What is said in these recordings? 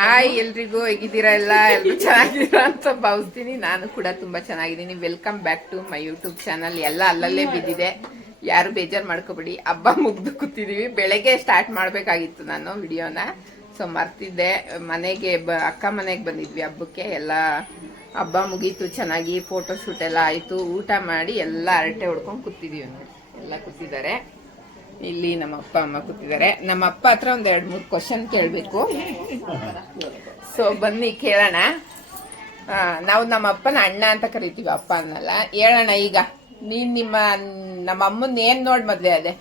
Hi ಎಲ್ರಿಗೂ, ಹೇಗಿದ್ದೀರಾ? ಎಲ್ಲರೂ ಚೆನ್ನಾಗಿದ್ದೀರಾ ಅಂತ ಭಾವಿಸ್ತೀನಿ. ನಾನು ಕೂಡ ತುಂಬಾ ಚೆನ್ನಾಗಿದ್ದೀನಿ. Welcome back to my YouTube channel. ಎಲ್ಲ ಅಲ್ಲಲ್ಲೇ ಬಿದ್ದಿದೆ, ಯಾರು ಬೇಜಾರು ಮಾಡ್ಕೋಬೇಡಿ. ಹಬ್ಬ ಮುಗ್ದು ಕೂತಿದೀವಿ. ಬೆಳಗ್ಗೆ ಸ್ಟಾರ್ಟ್ ಮಾಡ್ಬೇಕಾಗಿತ್ತು ನಾನು ವಿಡಿಯೋನ, ಸೊ ಮರ್ತಿದ್ದೆ. ಮನೆಗೆ ಅಕ್ಕ ಮನೆಗೆ ಬಂದಿದ್ವಿ ಹಬ್ಬಕ್ಕೆ. ಎಲ್ಲ ಹಬ್ಬ ಮುಗೀತು ಚೆನ್ನಾಗಿ, ಫೋಟೋ ಶೂಟ್ ಎಲ್ಲ ಆಯ್ತು. ಊಟ ಮಾಡಿ ಎಲ್ಲ ಹರಟೆ ಹೊಡ್ಕೊಂಡು ಕೂತಿದೀವಿ. ನೋಡಿ ಎಲ್ಲ ಕೂತಿದ್ದಾರೆ ಇಲ್ಲಿ. ನಮ್ಮ ಅಪ್ಪ ಅಮ್ಮ ಕೂತಿದ್ದಾರೆ. ನಮ್ಮ ಅಪ್ಪ ಹತ್ರ ಒಂದ್ 2-3 ಕ್ವಶನ್ ಕೇಳಬೇಕು. ಸೊ ಬನ್ನಿ ಕೇಳೋಣ. ನಾವು ನಮ್ಮ ಅಪ್ಪನ ಅಣ್ಣ ಅಂತ ಕರಿತೀವಿ, ಅಪ್ಪ ಅನ್ನಲ್ಲ. ಹೇಳೋಣ ಈಗ, ನೀನ್ ನಮ್ಮ ಅಮ್ಮನ್ ಏನ್ ನೋಡ್ ಮದ್ವೆ ಅದೇ?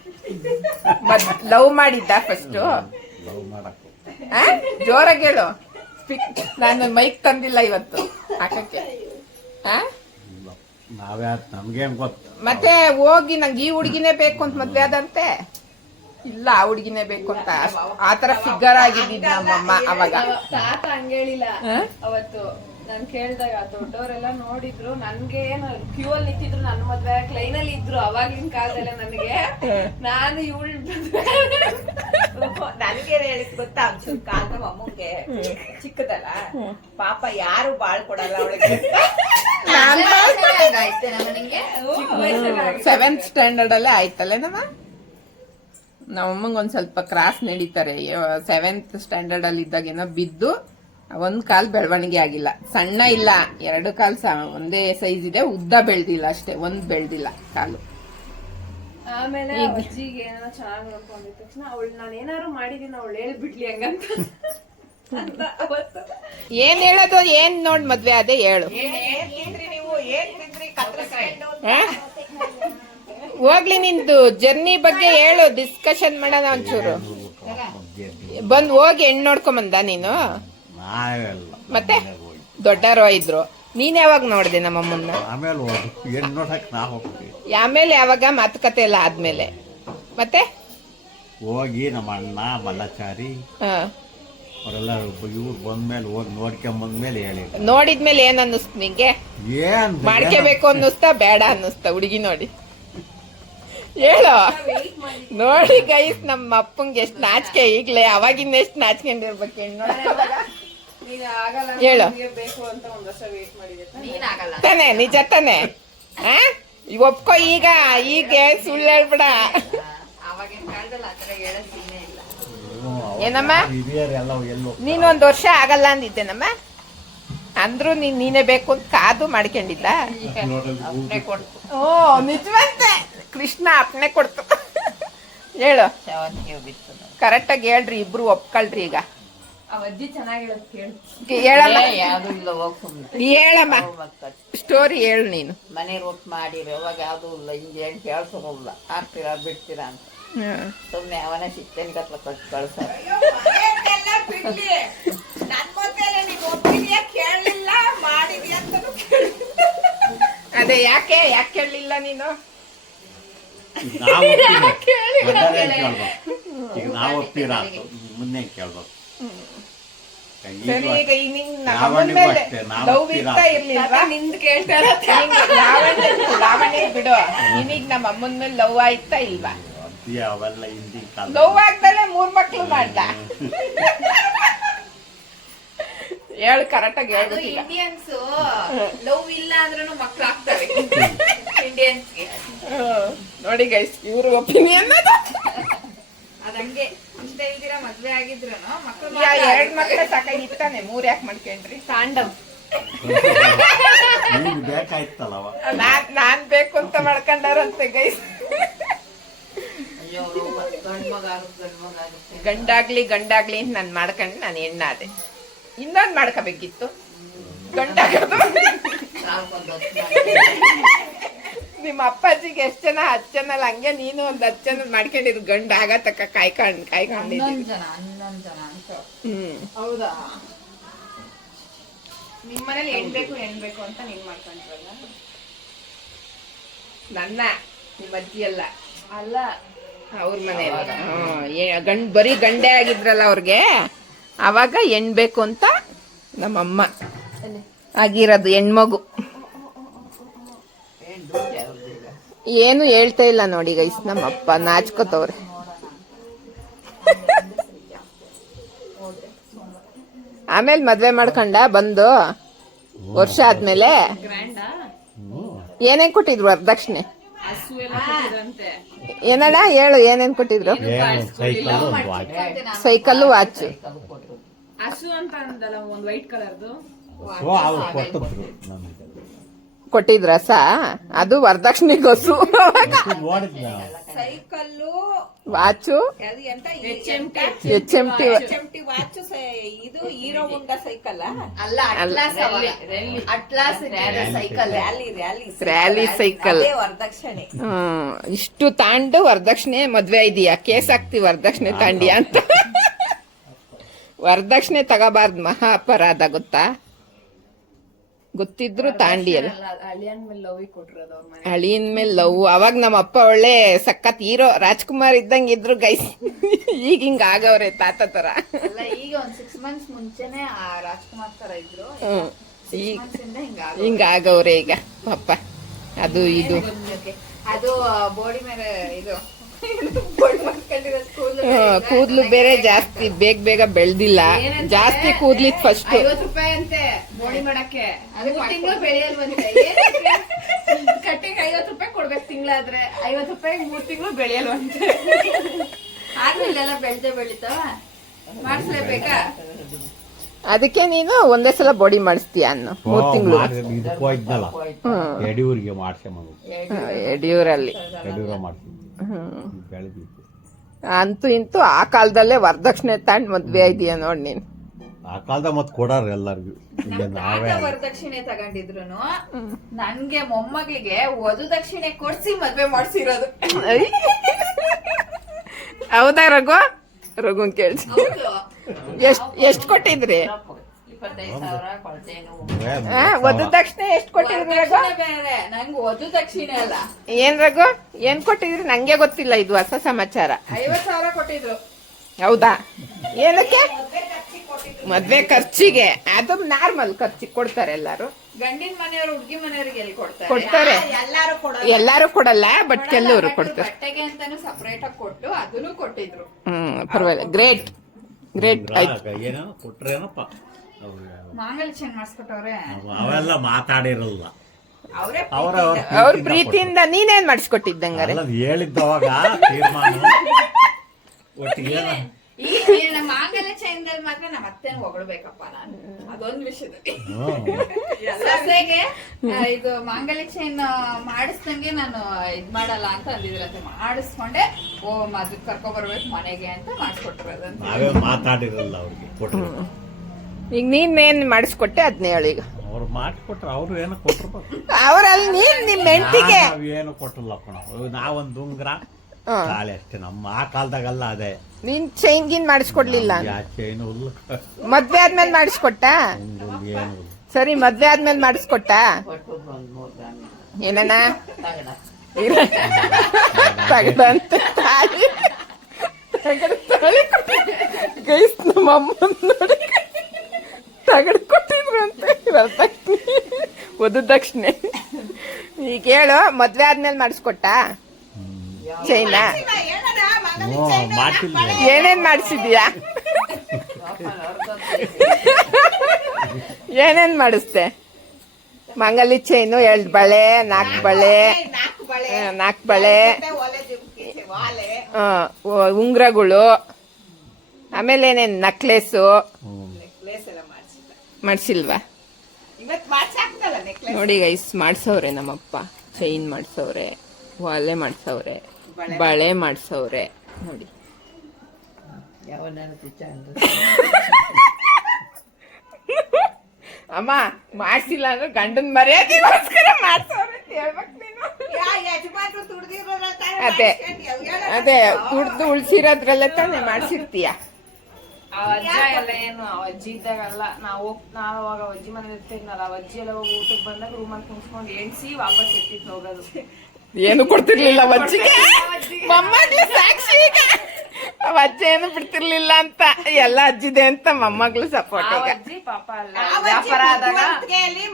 ಲವ್ ಮಾಡಿದ್ದ ಫಸ್ಟ್? ಜೋರಾಗಿ ಹೇಳು. ನಾನು ಮೈಕ್ ತಂದಿಲ್ಲ ಇವತ್ತು ಹಾಕಕ್ಕೆ. ಮತ್ತೆ ಹೋಗಿ ನಂಗೆ ಈ ಹುಡುಗಿನೇ ಬೇಕು ಅಂತ ಮದ್ವೆ ಆದಂತೆ? ಇಲ್ಲ, ಆ ಹುಡುಗಿನೇ ಬೇಕು ಅಂತ ಆತರ ಫಿಗರ್ ಆಗಿದ್ದಿದ್ ನಮ್ಮಮ್ಮ ಅವಾಗ. ತಾತ ಹಂಗೇಳಿಲ್ಲ ಅವತ್ತು. ನಾನ್ ಕೇಳ್ದಾಗ ದೊಡ್ಡವರೆಲ್ಲ ನೋಡಿದ್ರು, ನನ್ಗೆ ಕ್ಯೂ ಅಲ್ಲಿ ನಿಂತಿದ್ರು, ನನ್ನ ಮದ್ವೆ ಲೈನ್ ಅಲ್ಲಿ ಇದ್ರು ಅವಾಗಿನ ಕಾಲದಲ್ಲ. ನನಗೆ ನಾನು ಇವಳು ನನ್ಗೇನ್ ಹೇಳಿದ್ ಗೊತ್ತಾ? ಒಂಚೂರು ಕಾಲ ಅಮ್ಮಂಗೆ ಚಿಕ್ಕದಲ್ಲ ಪಾಪ, ಯಾರು ಬಾಳ್ ಕೊಡಲ್ಲ ಅವಳಿಗೆ. 7th ಸ್ಟ್ಯಾಂಡರ್ಡ್ ಅಲ್ಲೇ ಆಯ್ತಲ್ಲ ನಮ್ಮಮ್ಮಂಗೆ ಒಂದ್ ಸ್ವಲ್ಪ ಕ್ರಾಸ್ ನಡೀತಾರೆ. 7th ಸ್ಟ್ಯಾಂಡರ್ಡ್ ಅಲ್ಲಿ ಇದ್ದಾಗ ಏನೋ ಬಿದ್ದು ಒಂದ್ ಕಾಲ್ ಬೆಳವಣಿಗೆ ಆಗಿಲ್ಲ. ಸಣ್ಣ ಇಲ್ಲ, 2 ಕಾಲ್ ಒಂದೇ ಸೈಜ್ ಇದೆ, ಉದ್ದ ಬೆಳ್ದಿಲ್ಲ ಅಷ್ಟೇ, ಒಂದ್ ಬೆಳ್ದಿಲ್ಲ ಕಾಲು. ಆಮೇಲೆ ಅಜ್ಜಿಗೆ ಏನೋ ಚೆನ್ನಾಗಿ ನೋಡ್ಕೊಂಡಿದ ತಕ್ಷಣ ಅವಳು ನಾನು ಏನಾದ್ರು ಮಾಡಿದೀನಿ, ಅವಳು ಹೇಳ್ಬಿಡ್ಲಿ ಹಂಗಂತ. ಏನ್ ಹೇಳೋದು? ಏನ್ ನೋಡ್ ಮದ್ವೆ ಅದೇ ಹೇಳು. ಹೋಗ್ಲಿ, ನಿಂದು ಜರ್ನಿ ಬಗ್ಗೆ ಹೇಳು, ಡಿಸ್ಕಷನ್ ಮಾಡೋಣ ಒಂಚೂರು. ಬಂದ್ ಹೋಗಿ ಹೆಣ್ಣು ನೋಡ್ಕೊಂಬಂದ ನೀನು? ಮತ್ತೆ ದೊಡ್ಡವರು ಇದ್ರು, ನೀನ್ ಯಾವಾಗ ನೋಡ್ದೆ ನಮ್ಮಮ್ಮನ್ನ? ಆಮೇಲೆ ಯಾವಾಗ ಮಾತುಕತೆ ಎಲ್ಲ ಆದ್ಮೇಲೆ ಮತ್ತೆ ಹೋಗಿ ನಮ್ಮ ಅಣ್ಣ ಮಲ್ಲಚಾರಿ ಅವರೆಲ್ಲ ಇವ್ರು ಬಂದ್ಮೇಲೆ ಹೋಗಿ ನೋಡ್ಕೊಂಬಂದ್ಮೇಲೆ ಹೇಳಿ. ನೋಡಿದ್ಮೇಲೆ ಏನ್ ಅನ್ನಿಸ್ತು ನಿಂಗೆ? ಏನ್ ಮಾಡ್ಕೋಬೇಕು ಅನ್ನಿಸ್ತಾ ಬೇಡ ಅನ್ನಿಸ್ತಾ ಹುಡುಗಿ ನೋಡಿ? ಹೇಳು. ನೋಡಿ ಗೈಸ್, ನಮ್ಮ ಅಪ್ಪಂಗೆ ಎಷ್ಟು ನಾಚಿಕೆ ಈಗ್ಲೇ, ಅವಾಗಿಂದ ಎಷ್ಟು ನಾಚಿಕೊಂಡಿರ್ಬೇಕು ಹೆಣ್ಣು. ಹೇಳು ತಾನೆ, ನಿಜ ತಾನೆ? ಒಪ್ಕೋ ಈಗ. ಈಗ ಸುಳ್ಳು ಹೇಳ್ಬಿಡ. ಏನಮ್ಮ ನೀನ್ 1 ವರ್ಷ ಆಗಲ್ಲ ಅಂದಿದ್ದೇನಮ್ಮ? ಅಂದ್ರು ನೀನೇ ಬೇಕು ಅಂತ ಕಾದು ಮಾಡ್ಕೊಂಡಿದ್ದ? ಓ ನಿಜವಂತೆ, ಕೃಷ್ಣ ಅಪ್ಪನೆ ಕೊಡ್ತು. ಹೇಳು, ಕರೆಕ್ಟಾಗಿ ಹೇಳ್ರಿ, ಇಬ್ರು ಒಪ್ಕೊಳ್ರಿ ಈಗ. ಹೇಳಮ್ಮ, ಸ್ಟೋರಿ ಹೇಳು ನೀನು. ಮನೆ ರೋಟ್ ಮಾಡಿರಿ, ಅವಾಗ ಯಾವ್ದು ಇಲ್ಲ, ಹಿಂಗೆ ಏನ್ ಕೇಳ್ಸೋಲ್ಲ, ಹಾಕ್ತೀರಾ ಬಿಡ್ತೀರಾ ಅಂತ. ಸುಮ್ನೆ ಅವನೇ ಸಿಕ್ತೇನೆ ಕತ್ಲ ಕೊಟ್ಟು ಕಳ್ಸಾರ. ಅದೇ ಯಾಕೆ ಕೇಳಲಿಲ್ಲ ನೀನು? ಈಗ ನಾವು ಒಪ್ತೀರಾ ಮುಂದೆ ಕೇಳ್ಬೇಕು. ಲಾವಣ್ಯ ಬಿಡು, ನಿನಗ್ ನಮ್ಮ ಅಮ್ಮನ ಮೇಲೆ ಲವ್ ಆಯ್ತಾ ಇಲ್ವಾ? ಅವೆಲ್ಲ ಹಿಂದಿ ಲವ್ ಆಗ್ತಾಳೆ 3 ಮಕ್ಳು ಮಾಡ್ದ. ಹೇಳು, ಕರೆಕ್ಟಾಗಿ ಹೇಳ್ಬೇಕು. ಇಂಡಿಯನ್ಸ್ ಲವ್ ಇಲ್ಲ ಅಂದ್ರೂ ಮಕ್ಳು ಆಗ್ತವೆ ಇಂಡಿಯನ್ಸ್ಗೆ. ನೋಡಿ ಗೈಸ್, ಇವ್ರ ಒಪಿನಿಯನ್ ಅದಂಗೆ. ಇಷ್ಟ ಇಲ್ದಿರ ಮದ್ವೆ ಆಗಿದ್ರು ಮಕ್ಳು 2 ಮಕ್ಳು ಸಾಕಾಗಿತ್ತಾನೆ, 3 ಯಾಕೆ ಮಾಡ್ಕೊಂಡ್ರಿ? ತಾಂಡವ್ ಬೇಕಾಯ್ತಲ್ಲ, ನಾನ್ ಬೇಕು ಅಂತ ಮಾಡ್ಕೊಂಡಾರಂತೆ ಗೈಸ್. ಗಂಡಾಗ್ಲಿ ಅಂತ ನಾನ್ ಮಾಡ್ಕೊಂಡು ನಾನು ಹೆಣ್ಣಾದೆ. ಇನ್ನೊಂದ್ ಮಾಡ್ಕೋಬೇಕಿತ್ತು, ಗಂಡಾಗೋದು. ನಿಮ್ಮ ಅಪ್ಪಾಜಿಗೆ 10 ಜನ 10 ಜನ ಅಲ್ಲ, ಹಂಗೆ ನೀನು ಒಂದ್ 10 ಜನ ಮಾಡ್ಕೊಂಡಿದ್ರು. ಗಂಡ ಆಗತಕ್ಕ ಕಾಯ್ಕೊಂಡಿದ್ದೀನಿ. ಹೌದಾ? ನಿಮ್ ಮನೇಲಿ ಹೆಣ್ಬೇಕು ಅಂತ ನೀನ್ ಮಾಡ್ಕೊಂಡ್ರಲ್ಲ? ನನ್ನ ನಿಮ್ಮ ಅಜ್ಜಿ ಅಲ್ಲ ಅಲ್ಲ, ಅವ್ರ ಮನೆಯಲ್ಲಿ ಬರೀ ಗಂಡೆ ಆಗಿದ್ರಲ್ಲ ಅವ್ರಿಗೆ, ಅವಾಗ ಹೆಣ್ಬೇಕು ಅಂತ ನಮ್ಮಮ್ಮ ಆಗಿರೋದು ಹೆಣ್ಮಗು. ಏನು ಹೇಳ್ತಾ ಇಲ್ಲ ನೋಡಿ ಗೈಸ್, ನಮ್ಮಪ್ಪ ನಾಚ್ಕೋತವ್ರೆ. ಆಮೇಲೆ ಮದ್ವೆ ಮಾಡ್ಕೊಂಡ ಬಂದು ವರ್ಷ ಆದ್ಮೇಲೆ ಗ್ರ್ಯಾಂಡಾ ಏನೇನ್ ಕೊಟ್ಟಿದ್ರು ವರದಕ್ಷಿಣೆ? ಹಸು ಎಲ್ಲ ಕೊಟ್ಟಿದ್ರಂತೆ. ಏನಣ್ಣ ಹೇಳು, ಏನೇನ್ ಕೊಟ್ಟಿದ್ರು? ಏನು ಸೈಕಲ್ ಒಂದು ವಾಚ್. ಸೈಕಲ್ಲು ವಾಚ್ ಹಸು ಅಂತ ಅಂದಲ್ಲ ಒಂದ್ ವೈಟ್ ಕಲರ್ದು. ಸೊ ಅವ್ರು ಕೊಟ್ಟಿದ್ರು ನಮಗೆ. ಕೊಟ್ಟಿದ್ರ ಅದು ವರದಕ್ಷಿಣೆಗೋಸು. ನೋಡಿದ್ ನಾವು. ಸೈಕಲ್ಲು ವಾಚು ಅದು ಎಂತ HMT. HMT HMT ವಾಚ್ ಇದು ಹೀರೋ ಹೋಂಡಾ ಸೈಕಲ್ ಅಲ್ಲ ಅಟ್ಲಾಸ್ ಸೈಕಲ್ ರ್ಯಾಲಿ ಸೈಕಲ್. ಅದೇ ವರದಕ್ಷಿಣೆ. ಇಷ್ಟು ತಾಂಡು ವರದಕ್ಷಿಣೆ ಮದ್ವೆ ಇದೀಯಾ, ಕೇಸ್ ಹಾಕ್ತಿವಿ ವರದಕ್ಷಿಣೆ ತಾಂಡಿ ಅಂತ. ವರದಕ್ಷಿಣೆ ತಗೋಬಾರ್ದು, ಮಹಾ ಅಪರಾಧ ಗೊತ್ತಾ? ಗೊತ್ತಿದ್ರು ತಾಂಡಿಯಲ್ಲ. ಅಳಿಯನ್ ಮೇಲೆ ಲವ್ ಕೊಟ್ಟಿರೋದು ಅವ್ರ ಮನೆ. ಅಳಿಯನ್ ಮೇಲೆ ಲವ್. ಅವಾಗ ನಮ್ಮ ಅಪ್ಪ ಒಳ್ಳೆ ಸಖತ್ ಹೀರೋ ರಾಜ್ಕುಮಾರ್ ಇದ್ದಂಗೆ ಇದ್ರು ಗೈಸ್. ಈಗ ಹಿಂಗ ಆಗವ್ರೆ ತಾತ ತರ. ಅಲ್ಲ ಈಗ ಒಂದ್ 6 months ಮುಂಚೆನೆ ಆ ರಾಜ್ಕುಮಾರ್ ತರ ಇದ್ರು. ಈಗ ಹಿಂಗ ಆಗವ್ರೆ ಈಗ ಪಾಪ. ಅದು ಇದು ಅದು ಬಾಡಿ ಮೇಲೆ ಇದು ಕೂದ್ಲು ಬೇರೆ ಜಾಸ್ತಿ ಬೇಗ ಬೆಳ್ದಿಲ್ಲ, ಜಾಸ್ತಿ ಕೂದ್ಲಿತ್ ಫಸ್ಟ್. 50 ರೂಪಾಯಿ ಅಂತೆ ಬಾಡಿ ಮಾಡಕ್ಕೆ. 3 ತಿಂಗಳು ಬೆಳೆಯಲ್ವಂತೆ. ಕಟ್ಟಿಗೆ 50 ರೂಪಾಯಿ ಕೊಡ್ಬೇಕು ತಿಂಗಳಾದ್ರೆ. 50 ರೂಪಾಯಿ 3 ತಿಂಗಳು ಬೆಳೆಯಲ್ವಂತೆ. ಆದ್ಮೇಲೆ ಎಲ್ಲ ಬೆಳಿತಾವ, ಮಾಡಿಸ್ಲೇಬೇಕಾ? ಅದಕ್ಕೆ ನೀನು ಒಂದೇ ಸಲ ಬಾಡಿ ಮಾಡಿಸ್ತೀಯ ಅನ್ನು 3 ತಿಂಗಳು. ಇದಕ್ಕೆ ಹೋಯ್ತಲ್ಲ ಯಡಿಯೂರಿಗೆ ಮಾಡ್ಸೆ ಮಗು. ಯಡಿಯೂರಲ್ಲಿ ಮಾಡ್ತೀವಿ ಬೆಳೆದಿತ್ತು. ಅಂತೂ ಇಂತೂ ಆ ಕಾಲದಲ್ಲೇ ವರದಕ್ಷಿಣೆ ತಾಂಡ್ ಮದ್ವೆ ಇದೀಯ ನೋಡ್ ನೀನ್. ಆ ಕಾಲದ ಮತ್ ಕೊಡಾರ ಎಲ್ಲರಿಗೂ. ಈಗ ನಾವೇ ವರದಕ್ಷಿಣೆ ತಗೊಂಡಿದ್ರು ನನ್ಗೆ ಮೊಮ್ಮಗಳಿಗೆ ವಧುದಕ್ಷಿಣೆ ಕೊಡ್ಸಿ ಮದ್ವೆ ಮಾಡ್ಸಿರೋದು. ಹೌದಾ ರಘುನ್ ಕೇಳ್ಸಿ. ಎಷ್ಟ್ ಕೊಟ್ಟಿದ್ರಿ? 25,000 ಕೊಳ್ತೇನು. ವಧುದಕ್ಷಿಣೆ ಎಷ್ಟ್ ಕೊಟ್ಟಿದ್ರಿ ರಘು? ಬೇರೆ ನಂಗೆ ವಧುದಕ್ಷಿಣೆ ಅಲ್ಲ. ಏನ್ ರಘು ಏನ್ ಕೊಟ್ಟಿದ್ರಿ? ನಂಗೆ ಗೊತ್ತಿಲ್ಲ, ಇದು ಹೊಸ ಸಮಾಚಾರ. 50,000 ಕೊಟ್ಟಿದ್ರು. ಹೌದಾ? ಏನಕ್ಕೆ? ಮದ್ವೆ ಖರ್ಚಿಗೆ. ಅದು ನಾರ್ಮಲ್ ಖರ್ಚಿಗೆ ಕೊಡ್ತಾರೆ ಎಲ್ಲಾರು. ಗಂಡಿನ ಮನೆಯವರು ಹುಡುಗಿ ಮನೆಯವ್ರಿಗೆ ಎಲ್ಲಿ ಕೊಡ್ತಾರೆ. ಎಲ್ಲಾರು ಕೊಡಲ್ಲ, ಬಟ್ ಕೆಲವರು ಕೊಡ್ತಾರೆ. ಬಟ್ಟೆಗೆ ಅಂತಾನು ಸಪರೇಟ್ ಆಗಿ ಕೊಟ್ಟು ಅದನ್ನು ಕೊಟ್ಟಿದ್ರು. ಪರವಾಗಿಲ್ಲ. ಗ್ರೇಟ್ ಆಯ್ತು. ಏನೋ ಕೊಟ್ರೇನಪ್ಪ ಮಾಂಗಲ್ಯ ಚೆಂದ ಮಾಡಿಸ್ಕೊಟ್ಟವ್ರೆ. ಅವೆಲ್ಲ ಮಾತಾಡಿರಲ್ಲ. ಅವ್ರ ಪ್ರೀತಿಯಿಂದ ನೀನೇನ್ ಮಾಡಿಸ್ಕೊಟ್ಟಿದ್ದಂಗಾರೆ? ಹೇಳಿದ್ದವಾಗ ತೀರ್ಮಾನ ಒಟ್ಟಿಗೆ ಈ ಮಾಂಗಲ್ಯ ಚೈನದಲ್ಲಿ ಮಾತ್ರ ನಮ್ಮ ಅತ್ತೆನ ಹೊಗಳ್ಬೇಕಪ್ಪ ನಾನು ಅದೊಂದು ವಿಷಯದಲ್ಲಿ. ಸೊಸೆಗೆ ಇದು ಮಾಂಗಲ್ಯ ಚೈನ್ ಮಾಡಿಸ್ದಂಗೆ ನಾನು ಇದ್ ಮಾಡಲ್ಲ ಅಂತ ಅಂದಿದ್ರಂತೆ. ಮಾಡಿಸ್ಕೊಂಡೆ ಅದಕ್ಕೆ ಕರ್ಕೊ ಬರ್ಬೇಕು ಮನೆಗೆ ಅಂತ ಮಾಡಿಸ್ಕೊಟ್ರು. ಅದಂತ ನಾವೇ ಮಾತಾಡಿರಲ್ಲ ಅವ್ರಿಗೆ ಕೊಟ್ರು. ಈಗ ನೀನೇನ್ ಮಾಡಿಸ್ಕೊಟ್ಟೆ ಅದ್ನೇ ಹೇಳಿ. ಈಗ ಅವ್ರು ಮಾಡಿಕೊಟ್ರು, ಅವ್ರು ಏನೋ ಕೊಟ್ಟಿರ್ಬೇಕು. ಅವ್ರಲ್ಲಿ ನೀನ್ ನಿಮ್ ಹೆಂಡತಿಗೆ ಏನು ಕೊಟ್ಟಿಲ್ಲಪ್ಪ ನಾವು. ನಾವೊಂದು ಉಂಗ್ರ ತಾಳೆ ಅಷ್ಟೇ. ನಮ್ಮ ಆ ಕಾಲದಾಗಲ್ಲ ಅದೇ. ನೀನ್ ಚೈನ್ ಗಿನ್ ಮಾಡಿಸ್ಕೊಡ್ಲಿಲ್ಲ? ಚೈನು ಮದ್ವೆ ಆದ್ಮೇಲೆ ಮಾಡಿಸ್ಕೊಟ್ಟ? ಏನು ಸರಿ, ಮದ್ವೆ ಆದ್ಮೇಲೆ ಮಾಡಿಸ್ಕೊಟ್ಟ? ಏನಣ್ಣ ತಗದಂತೆ ತಾಳಿ ಗೈಸ್, ನಮ್ಮ ಅಮ್ಮನ ನೋಡಿ ತಗಡ್ ಕೊಟ್ಟಿದ್ರು ಅಂತ ವಧುದಕ್ಷಿಣೆ. ಈಗ ಹೇಳು, ಮದ್ವೆ ಆದ್ಮೇಲೆ ಮಾಡಿಸ್ಕೊಟ್ಟ ಚೈನಾ? ಮಾಡಿಲ್ಲ. ಏನೇನ್ ಮಾಡಿಸಿದ್ಯಾ? ಏನೇನ್ ಮಾಡಿಸ್ದೆ? ಮಂಗಲಿ ಚೈನು, 2 ಬಳೆ, 4 ಬಳೆ, ಉಂಗ್ರಗಳು, ಆಮೇಲೆ ಏನೇನ್ ನಕ್ಲೇಸು ಮಾಡ್ಸಿಲ್ವಾ? ನೋಡಿ ಗೈಸ್, ಮಾಡ್ಸವ್ರೆ ನಮ್ಮಪ್ಪ. ಚೈನ್ ಮಾಡ್ಸವ್ರೆ, ವಾಲೆ ಮಾಡ್ಸವ್ರೆ, ಬಳೆ ಮಾಡ್ಸವ್ರೆ ನೋಡಿ. ಅಮ್ಮ ಮಾಡ್ಸಿಲ್ಲ ಅಂದ್ರೆ ಗಂಡನ್ ಮರ್ಯಾದೆಗೋಸ್ಕರ ಮಾಡ್ಸವ್ರೆ ಹೇಳ್ಬೇಕು ನೀನು. ಅದೇ ದುಡ್ದು ಉಳ್ಸಿರೋದ್ರಲ್ಲೇ ತಾನೇ ಮಾಡ್ಸಿರ್ತೀಯ. ಅಜ್ಜ ಎಲ್ಲ ಏನು ಅಜ್ಜಿ ಇದ್ದಾಗಲ್ಲ ನಾವು ಅವಾಗ ಅಜ್ಜಿ ಮನೇಲಿ ಇರ್ತಿದ್ನಲ್ಲ, ಅಜ್ಜಿ ಎಲ್ಲ ಹೋಗಿ ಊಟಕ್ಕೆ ಬಂದಾಗ ರೂಮಲ್ಲಿ ಕುಂಸ್ಕೊಂಡು ಎಣ್ಸಿ ವಾಪಸ್ ಎತ್ತಿದ್ ಹೋಗೋದು. ಏನು ಕೊಡ್ತಿರ್ಲಿಲ್ಲ ಅಜ್ಜಿಗೆ. ಮೊಮ್ಮಗ್ಳು ಸಾಕ್ಷಿ. ಈಗ ಅವ್ ಅಜ್ಜಿ ಏನು ಬಿಡ್ತಿರ್ಲಿಲ್ಲ ಅಂತ ಎಲ್ಲ ಅಜ್ಜಿದೆ ಅಂತ ಮೊಮ್ಮಗಳು ಸಪೋರ್ಟ್ ಈಗ ಅಜ್ಜಿ ಪಾಪ ಅಲ್ಲ ವ್ಯಾಪಾರ ಆದಾಗ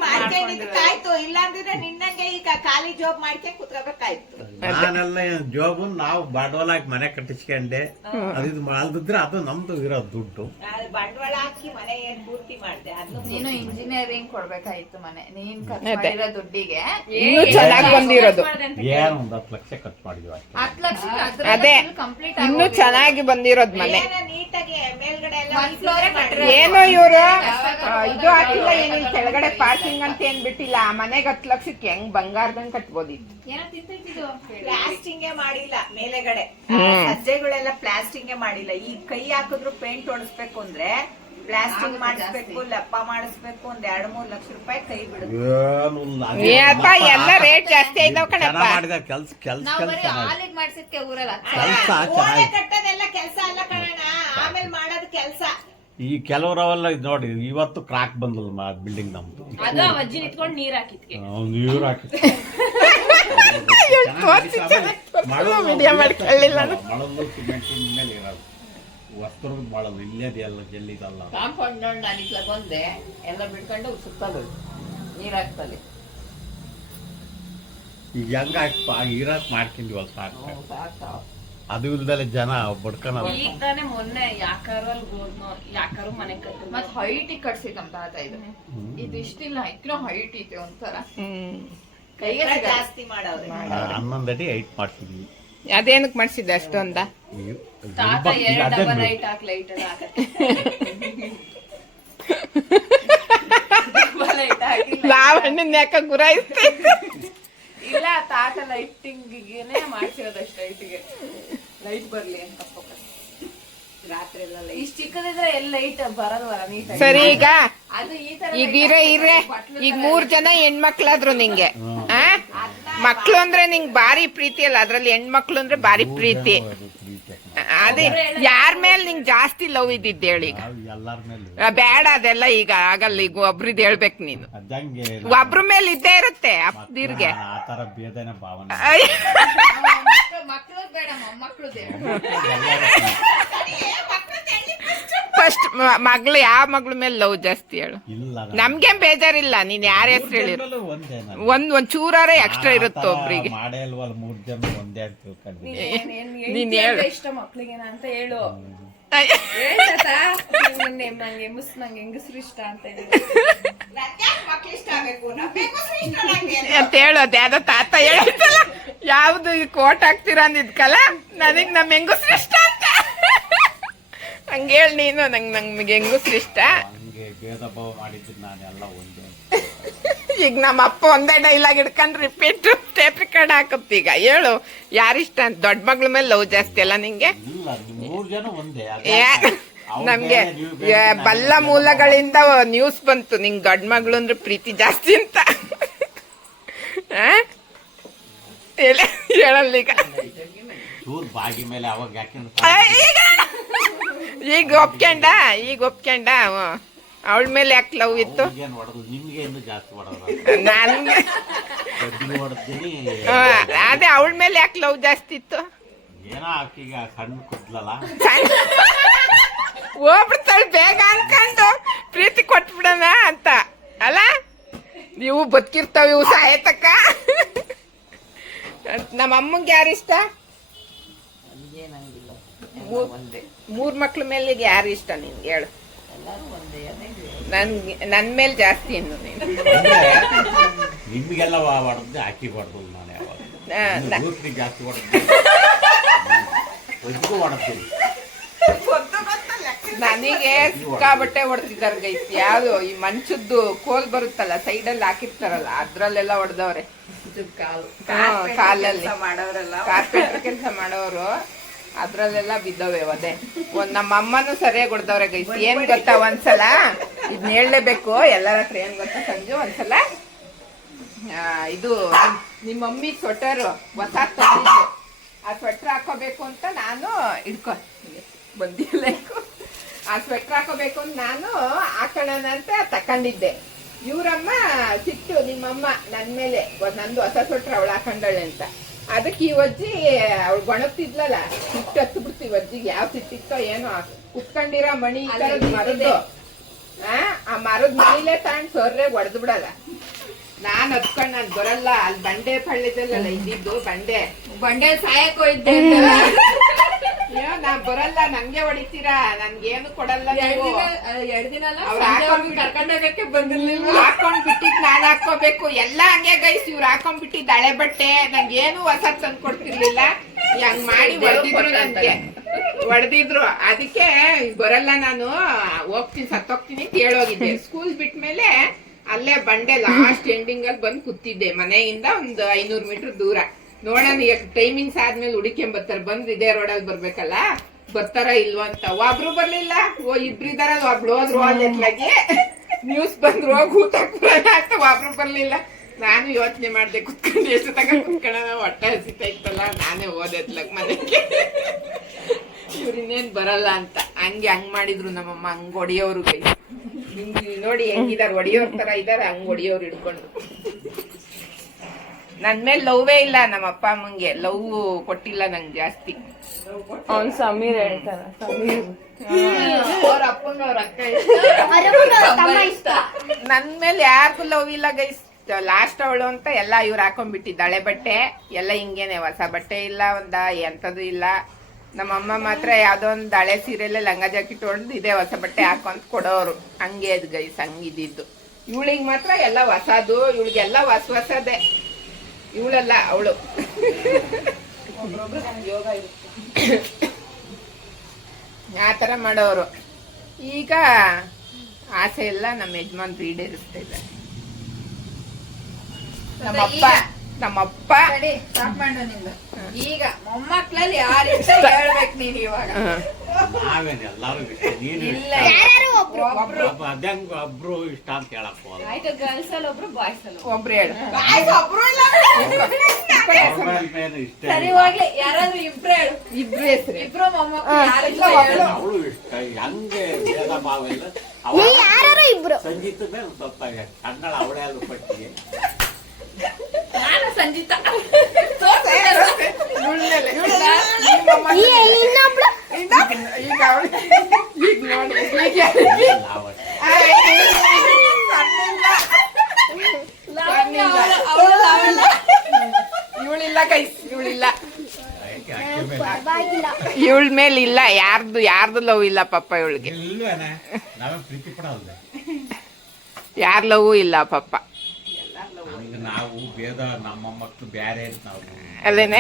ಮಾಡ್ಕೊಂಡಿದ್ದಕ್ಕಾಯ್ತು. ಇಲ್ಲಾಂದ್ರೆ ನಿನ್ನಂಗೆ ಈಗ ಖಾಲಿ ಜಾಬ್ ಮಾಡ್ಕೊಂಡ್ ಕುತ್ಕೋಬೇಕಾಯ್ತು. ನಾನೆಲ್ಲ ಜಾಬ್ ನಾವು ಬಂಡವಾಳ ಹಾಕಿ ಮನೆ ಕಟ್ಟಿಸ್ಕೊಂಡೆ ಅದು ಮಾಲ್ದಿದ್ರೆ ಅದು ನಮ್ದು ಇರೋದು ದುಡ್ಡು. ಬಂಡವಾಳ ಹಾಕಿ ಮನೆ ಏನ್ ಪೂರ್ತಿ ಮಾಡ್ದೆ ಅದನ್ನು ನೀನು ಇಂಜಿನಿಯರಿಂಗ್ ಕೊಡ್ಬೇಕಾಯ್ತು ಮನೆ ನೀನ್ ಖರ್ಚು ಮಾಡಿರೋ ದುಡ್ಡಿಗೆ ಇನ್ನೂ ಚೆನ್ನಾಗಿ ಬಂದಿರೋದು ಏನು ಒಂದು 10 ಲಕ್ಷ ಖರ್ಚು ಮಾಡಿದ್ವಿ ಅಷ್ಟೇ. 10 ಲಕ್ಷ ಅದೇ ಕಂಪ್ಲೀಟ್ ಇನ್ನೂ ಚೆನ್ನಾಗಿ ಬಂದಿರೋದ್ ಮನೆ. ನೀಟಾಗಿ ಮೇಲ್ಗಡೆ ಎಲ್ಲ ಒಂದ್ ಫ್ಲೋರೇ ಕಟ್ಟಿರೋದು. ಏನು ಇವ್ರು ಇದು ಹಾಕಿಲ್ಲ ಏನಿಲ್ಲ, ಕೆಳಗಡೆ ಪಾರ್ಕಿಂಗ್ ಅಂತ ಏನ್ ಬಿಟ್ಟಿಲ್ಲ. ಆ ಮನೆಗೆ 10 ಲಕ್ಷಕ್ಕೆ ಹೆಂಗ್ ಬಂಗಾರದಂಗ್ ಕಟ್ಬೋದಿತ್ತು. ಏನೋ ತಿಂತಿದ್ದು ಪ್ಲಾಸ್ಟಿಂಗ್ ಮಾಡಿಲ್ಲ ಮೇಲೆಗಡೆ, ಸಜ್ಜೆಗಳೆಲ್ಲ ಪ್ಲಾಸ್ಟಿಂಗ್ ಮಾಡಿಲ್ಲ. ಈ ಕೈ ಹಾಕಿದ್ರು ಪೇಂಟ್ ಹೊಡಿಸ್ಬೇಕು ಅಂದ್ರೆ ಪ್ಲಾಸ್ಟಿಂಗ್ ಮಾಡಿಸ್ಬೇಕು, ಲಪ್ಪ ಮಾಡಿಸ್ಬೇಕು, ಒಂದ್ 2-3 ಲಕ್ಷ ರೂಪಾಯಿ ಕೈ ಬಿಡುತ್ತೆ. ಏಪ್ಪ ಎಲ್ಲ ರೇಟ್ ಜಾಸ್ತಿ ಆಯ್ತಾವ್ ಕಣಪ್ಪ. ಮಾಡಿದ ಕೆಲ್ಸ ನಾವ್ ಬರೀ ಹಾಲಿಗೆ ಮಾಡ್ಸಿದ್ಕೆ ಊರಲ್ಲ ಕೆಲ್ಸ ಓಣೆ ಚೆನ್ನಾಗಿ. ಕಟ್ಟೋದೆಲ್ಲ ಕೆಲ್ಸ ಅಲ್ಲ ಕಣಣ್ಣ, ಆಮೇಲೆ ಮಾಡೋದು ಕೆಲ್ಸ. ಈ ಕೆಲವರವೆಲ್ಲ ಇದ್ ನೋಡಿ ಇವತ್ತು ಕ್ರಾಕ್ ಬಂದಲ್ಲ ಬಿಲ್ಡಿಂಗ್ ನಮ್ದು. ಅದು ಅಜ್ಜಿ ನಿಂತ್ಕೊಂಡು ನೀರ್ ಹಾಕಿದ್ಕೆ ನೀರು ಹಾಕಿ ವಿಡಿಯೋ ಮಾಡ್ಕೊಳ್ಳಿಲ್ಲ. ಮಳಲು ಸಿಮೆಂಟಿನ ಮೇಲೆ ಇರೋದು ವಸ್ತ್ರದ ಮಾಡಲ್ಲ ಇಲ್ಲದೆ ಎಲ್ಲ ಜಲ್ಲಿದಲ್ಲ. ಕಾಂಪೌಂಡ್ ನಾನು ಇಟ್ಲ ಬಂದೆ, ಎಲ್ಲ ಬಿಡ್ಕೊಂಡು ಸುತ್ತಲು ನೀರ್ ಹಾಕ್ತಲ್ಲಿ ಈಗ ಹೆಂಗ ಇರಕ್ ಮಾಡ್ಕೊಂಡಿವಲ್ಲ ಸಾಕು. ಸಾಕು. ಅದು ಇಲ್ದಲೆ ಜನ ಬಡ್ಕನಲ್ಲ. ಈಗ ತಾನೇ ಮೊನ್ನೆ ಯಾಕಾರು ಅಲ್ಲಿ ಹೋದ್ನೋ ಯಾಕಾರು ಮನೆ ಕಟ್ಟು ಮತ್ ಹೈಟ್ ಕಟ್ಸಿದ್ ನಮ್ ತಾತ ಇದು ಇಷ್ಟಿಲ್ಲ, ಇಕ್ಕಿನ ಹೈಟ್ ಐತೆ ಒಂಥರ ಕೈಗೆ ಕೆಲ್ಸ ಜಾಸ್ತಿ ಮಾಡವ್ರೆ. 11 ಅಡಿ 8 ಮಾಡ್ತಿದ್ವಿ. ಅದೇನಕ್ ಮಾಡ್ಸಿದ್ದೆ ಅಷ್ಟೊಂದ? ತಾತ 2 ಡಬಲ್ ಲೈಟ್ ಹಾಕ್ ಲೈಟ್ ಲಾವಣ್ಣ ಯಾಕ ಗುರಾಯಿಸ್ತೆ? ಇಲ್ಲ ತಾತ ಲೈಟಿಂಗಿಗೆನೆ ಮಾಡ್ಸಿರೋದಷ್ಟು ಲೈಟ್ಗೆ ಲೈಟ್ ಬರ್ಲಿ ಅಂತ ರಾತ್ರಿ ಎಲ್ಲ ಇಷ್ಟ ಚಿಕ್ಕದಿದ್ರೆ ಎಲ್ಲಿ ಲೈಟ್ ಬರಲ್ವಲ್ಲ ನೀಟಾಗಿ. ಸರಿ ಈಗ ಅದು ಈ ತರ ಈಗ ಇರೆ ಈಗ 3 ಜನ ಹೆಣ್ಮಕ್ಳಾದ್ರು ನಿಂಗೆ ಆ ಮಕ್ಳು ಅಂದ್ರೆ ನಿಂಗ್ ಭಾರಿ ಪ್ರೀತಿ ಅಲ್ಲ, ಅದ್ರಲ್ಲಿ ಹೆಣ್ಮಕ್ಳು ಅಂದ್ರೆ ಭಾರಿ ಪ್ರೀತಿ. ಅದೇ ಯಾರ ಮೇಲೆ ನಿಂಗ್ ಜಾಸ್ತಿ ಲವ್ ಇದ್ದಿದ್ದು ಹೇಳಿ ಈಗ? ಎಲ್ಲಾರ ಮೇಲೆ ಬೇಡ ಅದೆಲ್ಲ ಈಗ ಆಗಲ್ಲ. ಈಗ ಒಬ್ರಿದ್ ಹೇಳ್ಬೇಕು ನೀನು. ಅದಂಗೆ ಒಬ್ರ ಮೇಲೆ ಇದ್ದೇ ಇರುತ್ತೆ ಅಪ್ಪದಿರ್ಗೆ. ಆತರ ಬೇದನ ಭಾವನೆ. ಮಕ್ಳು ಬೇಡ ಮೊಮ್ಮಕ್ಳು ಫಸ್ಟ್ ಮಗ್ಳು ಯಾವ ಮಗ್ಳ ಮೇಲೆ ಲವ್ ಜಾಸ್ತಿ ಹೇಳು? ಇಲ್ಲ ನಮ್ಗೇನ್ ಬೇಜಾರಿಲ್ಲ, ನೀನ್ ಯಾರ ಹೆಸರು ಹೇಳಿರು ಒಂದೇ ಒಂದ್ ಚೂರಾರೆ ಎಕ್ಸ್ಟ್ರಾ ಇರುತ್ತೆ ಒಬ್ರಿಗೆ. ಮಾಡೇ ಇಲ್ವಲ್ಲ 3 ಜನ ಒಂದೇ ಅಂತ ತಿಳ್ಕೊಂಡು. ನೀನ್ ಹೇಳು. ಇಷ್ಟ ಮಕ್ಳಿಗೇನ ಅಂತ ಹೇಳು. ಅಯ್ಯ. ನಂಗೆ ನಂಗೆ ಹೆಂಗಸ್ರು ಇಷ್ಟ ಅಂತ ಹೇಳಿ ಮಕ್ಳು ಇಷ್ಟ ಆಗ್ಬೇಕು, ನಮ್ಗೂ ಇಷ್ಟ ನಂಗೆ. ಅಂತ ಹೇಳೋದು ಯಾವ್ದೋ ತಾತ ಹೇಳ್ತಲ್ಲ, ಯಾವ್ದು ಈ ಕೋಟ್ ಹಾಕ್ತೀರಾ ಅಂದಿದ್ಕಲ್ಲ, ನನಗ್ ನಮ್ ಹೆಂಗಸ್ರು ಇಷ್ಟ ಅಂತ ಹಂಗ ಹೇಳಿ ನೀನು. ನಮ್ಗೆ ಹೆಂಗಸ್ರು ಇಷ್ಟ. ಹಂಗೆ ಭೇದ ಭಾವ ಮಾಡಿದ್ದು ನಾನೆಲ್ಲ ಒಂದೇ. ಈಗ ನಮ್ಮ ಅಪ್ಪ ಒಂದೇ ಡೈಲಾಗ್ ಹಿಡ್ಕೊಂಡ್ ರಿಪೀಟ್ ಟೇಪ್ ರೆಕಾರ್ಡ್ ಹಾಕುತ್ತೆ. ಈಗ ಹೇಳು ಯಾರಿಷ್ಟ ಅಂತ? ದೊಡ್ಡ ಮಗ್ಳ ಮೇಲೆ ಲವ್ ಜಾಸ್ತಿ ಅಲ್ಲ ನಿಂಗೆ? ಇಲ್ಲ 3 ಜನ ಒಂದೇ. ನಮ್ಗೆ ಬಲ್ಲ ಮೂಲಗಳಿಂದ ನ್ಯೂಸ್ ಬಂತು ನಿಂಗ್ ದೊಡ್ಡ ಮಗಳು ಅಂದ್ರೆ ಪ್ರೀತಿ ಜಾಸ್ತಿ ಅಂತ. ಹೇಳಲ್ಲ ಈಗ. ಚೂರ್ ಬಾಗಿ ಮೇಲೆ ಅವಾಗ ಯಾಕೆ ಈಗ ಒಪ್ಕೊಂಡ ಅವಳ ಮೇಲೆ ಯಾಕೆ ಲವ್ ಇತ್ತು? ಏನ್ ಹೊಡೆದು ನಿಮ್ಗೆ ಇನ್ನು ಜಾಸ್ತಿ ಹೊಡೆದ ನನ್ಗೆ ಹೊಡೆದಿನಿ. ಅದೇ ಅವಳ ಮೇಲೆ ಯಾಕೆ ಲವ್ ಜಾಸ್ತಿ ಇತ್ತು? ಏನೋ ಆಕಿಗ ಸಣ್ಣ ಕುದ್ಲಲ್ಲ, ಹೋಗ್ಬಿಡ್ತಾಳೆ ಬೇಗ ಅನ್ಕೊಂಡು ಪ್ರೀತಿ ಕೊಟ್ಬಿಡೋಣ ಅಂತ ಅಲ್ಲ? ನೀವು ಬದುಕಿರ್ತಾವ ಇವು ಸಾಯತಕ್ಕ. ನಮ್ಮ ಅಮ್ಮಂಗೆ ಯಾರಿಷ್ಟ? ಏನಂಗಿಲ್ಲ, ಒಂದೇ. 3 ಮಕ್ಳ ಮೇಲೆ ಯಾರು ಇಷ್ಟ ನಿನ್ಗೆ ಹೇಳು? ಎಲ್ಲರೂ ಒಂದೇ. ನನ್ ಮೇಲೆ ಜಾಸ್ತಿ ಇನ್ನು ನೀನು. ನಿಮ್ಗೆಲ್ಲ ಹೊಡೆದ್ದೆ ಆಕಿ ಹೊಡೆದು ನಾನು ಯಾವಾಗ ಜಾಸ್ತಿ ಹೊಡೆದ್ದೆ ಹೊಡೆದ್ತೀನಿ. ನನಗೆ ಸಿಕ್ಕಾಬಟ್ಟೆ ಹೊಡೆದಿದ್ದಾರೆ ಗೈಸ್. ಯಾವ್ದು ಈ ಮಂಚದ್ದು ಕೋಲ್ ಬರುತ್ತಲ್ಲ ಸೈಡಲ್ಲಿ ಹಾಕಿರ್ತಾರಲ್ಲ ಅದ್ರಲ್ಲೆಲ್ಲ ಹೊಡೆದವ್ರೆ. ಕಾಲಲ್ಲಿ ಮಾಡೋರೆಲ್ಲ ಕಾರ್ಪೆಂಟರ್ ಕೆಲಸ ಮಾಡೋರು ಅದ್ರಲ್ಲೆಲ್ಲ ಬಿದ್ದವೆ ಒದೆ. ನಮ್ಮ ಅಮ್ಮನೂ ಸರಿಯಾಗಿ ಹೊಡೆದವ್ರೆ ಗೈಸ್. ಏನ್ ಗೊತ್ತಾ, ಒಂದ್ಸಲ ಇದನ್ನ ಹೇಳಲೇಬೇಕು ಎಲ್ಲರ ಹತ್ರ. ಏನ್ ಗೊತ್ತಾ ಸಂಜು, ಒಂದ್ಸಲ ಇದು ನಿಮ್ಮ ಮಮ್ಮಿ ಸ್ವೆಟರ್ ಹೊಸ ತಂದಿದ್ದು, ಆ ಸ್ವೆಟರ್ ಹಾಕೋಬೇಕು ಅಂತ ನಾನು ಬಂದಿಲ್ಲ. ಆ ಸ್ವೆಟರ್ ಹಾಕೋಬೇಕು ಅಂತ ನಾನು ಹಾಕೋಣ ಅಂತ ತಕೊಂಡಿದ್ದೆ. ಇವ್ರಮ್ಮ ಸಿಟ್ಟು ನಿಮ್ಮಮ್ಮ ನನ್ ಮೇಲೆ, ನಂದು ಹೊಸ ಸ್ವೆಟರ್ ಅವಳು ಹಾಕೊಂಡಳೆ ಅಂತ. ಅದಕ್ಕೆ ಈ ಅಜ್ಜಿ ಅವ್ಳು ಗೊಣಗ್ತಿದ್ಲಲ್ಲ ಸಿಟ್ಟು ಹತ್ತು ಬಿಡ್ತು. ಈ ಅಜ್ಜಿಗೆ ಯಾವ ಸಿಟ್ಟಿತ್ತೋ ಏನೋ ಕುತ್ಕೊಂಡಿರೋ ಮಣಿ ಈ ತರದ್ ಮರದ್ದು ಆ ಮರದ ಮಣಿಲೇ ತಗೊಂಡ್ ಸೊರ್ರೆ ಹೊಡೆದು ಬಿಡಲ್ಲ. ನಾನ್ ಹತ್ಕೊಂಡ್ ನಾನ್ ಬರಲ್ಲ, ಅಲ್ಲಿ ಬಂಡೆ ಪಳ್ಳಿದಲ್ಲ ಇದ್ದಿದ್ದು ಬಂಡೆ ಸಾಯಕ್ ಹೋಯ್ತೆ ಅಯ್ಯೋ ನಾನ್ ಬರಲ್ಲ, ನಂಗೆ ಹೊಡಿತೀರಾ, ನನ್ಗೇನು ಕೊಡಲ್ಲ ನೀವು. ಎರಡ್ ದಿನ ಕರ್ಕೊಂಡೋಗಕ್ಕೆ ಬಂದಿರ್ಲಿಲ್ಲ. ಹಾಕೊಂಡ್ ಬಿಟ್ಟಿದ್ ನಾನ್ ಹಾಕೋಬೇಕು ಎಲ್ಲ ಹಂಗೆ ಗೈಸ್. ಇವ್ರು ಹಾಕೊಂಡ್ ಬಿಟ್ಟಿದ್ ಹಳೆ ಬಟ್ಟೆ ನಂಗೇನು ಹೊಸ ತಂದ್ ಕೊಡ್ತಿರ್ಲಿಲ್ಲ. ಹಂಗ್ ಮಾಡಿ ಹೊಡೆದಿದ್ರು. ಅದಕ್ಕೆ ಬರಲ್ಲ ನಾನು, ಹೋಗ್ತೀನಿ ಸತ್ತೋಗ್ತೀನಿ ಅಂತ ಹೇಳೋಗಿದ್ದೆ. ಸ್ಕೂಲ್ ಬಿಟ್ಮೇಲೆ ಅಲ್ಲೇ ಬಂಡೆ ಲಾಸ್ಟ್ ಎಂಡಿಂಗ್ ಅಲ್ಲಿ ಬಂದ್ ಕೂತಿದ್ದೆ, ಮನೆಯಿಂದ ಒಂದು 500 ಮೀಟರ್ ದೂರ. ನೋಡೋಣ ಈಗ ಟೈಮಿಂಗ್ಸ್ ಆದ್ಮೇಲೆ ಹುಡುಕೊಂಬರ್ತಾರೆ, ಬಂದ್ ಇದೇ ರೋಡಲ್ಲಿ ಬರ್ಬೇಕಲ್ಲ, ಬರ್ತಾರ ಇಲ್ವಾ ಅಂತ. ಒಬ್ರು ಬರ್ಲಿಲ್ಲ, ಇಬ್ರಿದಾರ, ಒಬ್ಳು ಹೋದ್ರು ಅಲ್ಲೆತ್ಲಾಗೆ ನ್ಯೂಸ್ ಬಂದ್ರು ಹೋಗಿ ಊಟ ಅಂತ. ಒಬ್ರು ಬರ್ಲಿಲ್ಲ. ನಾನು ಯೋಚನೆ ಮಾಡ್ದೆ ಕುತ್ಕೊಂಡು ಎಷ್ಟು ತಗ ಕುತ್ಕೊಳ್ಳೋಣ, ಹೊಟ್ಟೆ ಹಸಿತಾ ಇತ್ತಲ್ಲ, ನಾನೇ ಓದೆತ್ಲಾಗ ಮನೆಗೆ. ಇವ್ರು ಇನ್ನೇನ್ ಬರಲ್ಲ ಅಂತ ಹಂಗ್ ಮಾಡಿದ್ರು ನಮ್ಮಮ್ಮ. ಹಂಗ್ ಹೊಡಿಯೋರು ಕೈ ನೋಡಿ ಹೆಂಗಿದಾರ, ಹೊಡಿಯೋರ್ ತರ ಇದಾರ, ಹಂಗ್ ಹೊಡಿಯೋರು ಹಿಡ್ಕೊಂಡು. ನನ್ ಮೇಲೆ ಲವ್ವೇ ಇಲ್ಲ, ನಮ್ಮ ಅಪ್ಪ ಅಮ್ಮಂಗೆ ಲವ್ ಕೊಟ್ಟಿಲ್ಲ ನಂಗೆ ಜಾಸ್ತಿ. ಅವ್ನ್ ಸಮೀರ್ ಹೇಳ್ತಾನ, ಸಮೀರ್ ಅವ್ರ ಅಪ್ಪಂಗ ಅವ್ರ ಅಕ್ಕ ಇಷ್ಟ. ನನ್ ಮೇಲೆ ಯಾರಿಗೂ ಲವ್ ಇಲ್ಲ ಗೈಸ್. ಲಾಸ್ಟ್ ಅವಳು ಅಂತ ಎಲ್ಲ ಇವ್ರು ಹಾಕೊಂಡ್ಬಿಟ್ಟಿದ್ದ ಹಳೆ ಬಟ್ಟೆ ಎಲ್ಲ ಹಿಂಗೇನೆ, ಹೊಸ ಬಟ್ಟೆ ಇಲ್ಲ, ಒಂದ ಎಂತದು ಇಲ್ಲ. ನಮ್ಮಮ್ಮ ಮಾತ್ರ ಯಾವ್ದೋ ಒಂದ್ ಹಳೆ ಸೀರೆಲ್ಲ ಲಂಗ ಜಾಕೆಟ್ ಹೊಡೆದು ಇದೇ ಹೊಸ ಬಟ್ಟೆ ಹಾಕೊಂತ ಕೊಡೋರು. ಹಂಗೆ ಅದು ಗೈಸ್, ಹಂಗಿದ್ದು. ಇವಳಿಗೆ ಮಾತ್ರ ಎಲ್ಲ ಹೊಸದು, ಇವಳಿಗೆಲ್ಲ ಹೊಸದೇ. ಇವಳಲ್ಲ ಅವಳು. ಆತರ ಮಾಡೋರು. ಈಗ ಆಸೆ ಎಲ್ಲ ನಮ್ಮ ಯಜಮಾನ್ರು ಈಡೇರಿಸ್ತಾ ಇದ್ದಾರೆ. ನಮ್ಮಪ್ಪ ಸ್ಟಾಪ್ ಮಾಡು ನಿಂದು. ಈಗ ಮೊಮ್ಮಕ್ಳಲ್ಲಿ ಯಾರು ಇಷ್ಟ ಹೇಳ್ಬೇಕು ನೀನ್ ಇವಾಗ. ನಾವೇನು ಎಲ್ಲಾರು ಇಷ್ಟ, ನೀನು ಇಲ್ಲ ಅದಂಗ ಒಬ್ರು ಇಷ್ಟ ಅಂತ ಹೇಳಕ್ ಹೋಗಲ್ಲ. ಆಯ್ತು, ಗರ್ಲ್ಸ್ ಅಲ್ಲಿ ಒಬ್ರು, ಬಾಯ್ಸ್ ಅಲ್ಲಿ ಒಬ್ರು ಹೇಳು. ಇಷ್ಟ ಸರಿ ಹೋಗ್ಲಿ, ಯಾರಾದ್ರೂ ಇಬ್ರು ಹೇಳು. ಇಬ್ರು ಹೆಸರು ಇಬ್ರು ಮೊಮ್ಮಕ್ಳು ಯಾರಿಲ್ಲ ಹೇಳು. ಅವಳು ಇಷ್ಟ, ಹಂಗೆ ಭೇದ ಭಾವ ಇಲ್ಲ. ಸಂಗೀತ ಮೇಲೆ ಸ್ವಲ್ಪ ಕನ್ನಡ ಅವಳೇ ಅಲ್ಲ ಪಟ್ಟಿಗೆ. ನಾನು ಸಂಜಿತಾ. ಇವಳಿಲ್ಲ ಕೈಸ್, ಇವಳಿಲ್ಲ. ಇವಳ ಮೇಲೆ ಇಲ್ಲ, ಯಾರ್ದು ಲವ್ ಇಲ್ಲ ಪಾಪ ಇವಳಿಗೆ. ಇಲ್ವೇನೆ, ನಾವೇ ಪ್ರೀತಿ ಪಡಲ್ಲ. ಯಾರ ಲವ್ ಇಲ್ಲ ಪಾಪ. ನಾವು ಭೇದ, ನಮ್ಮ ಮಕ್ಕಳು ಬ್ಯಾರೆ ನಾವು ಅಲ್ಲೇನೆ.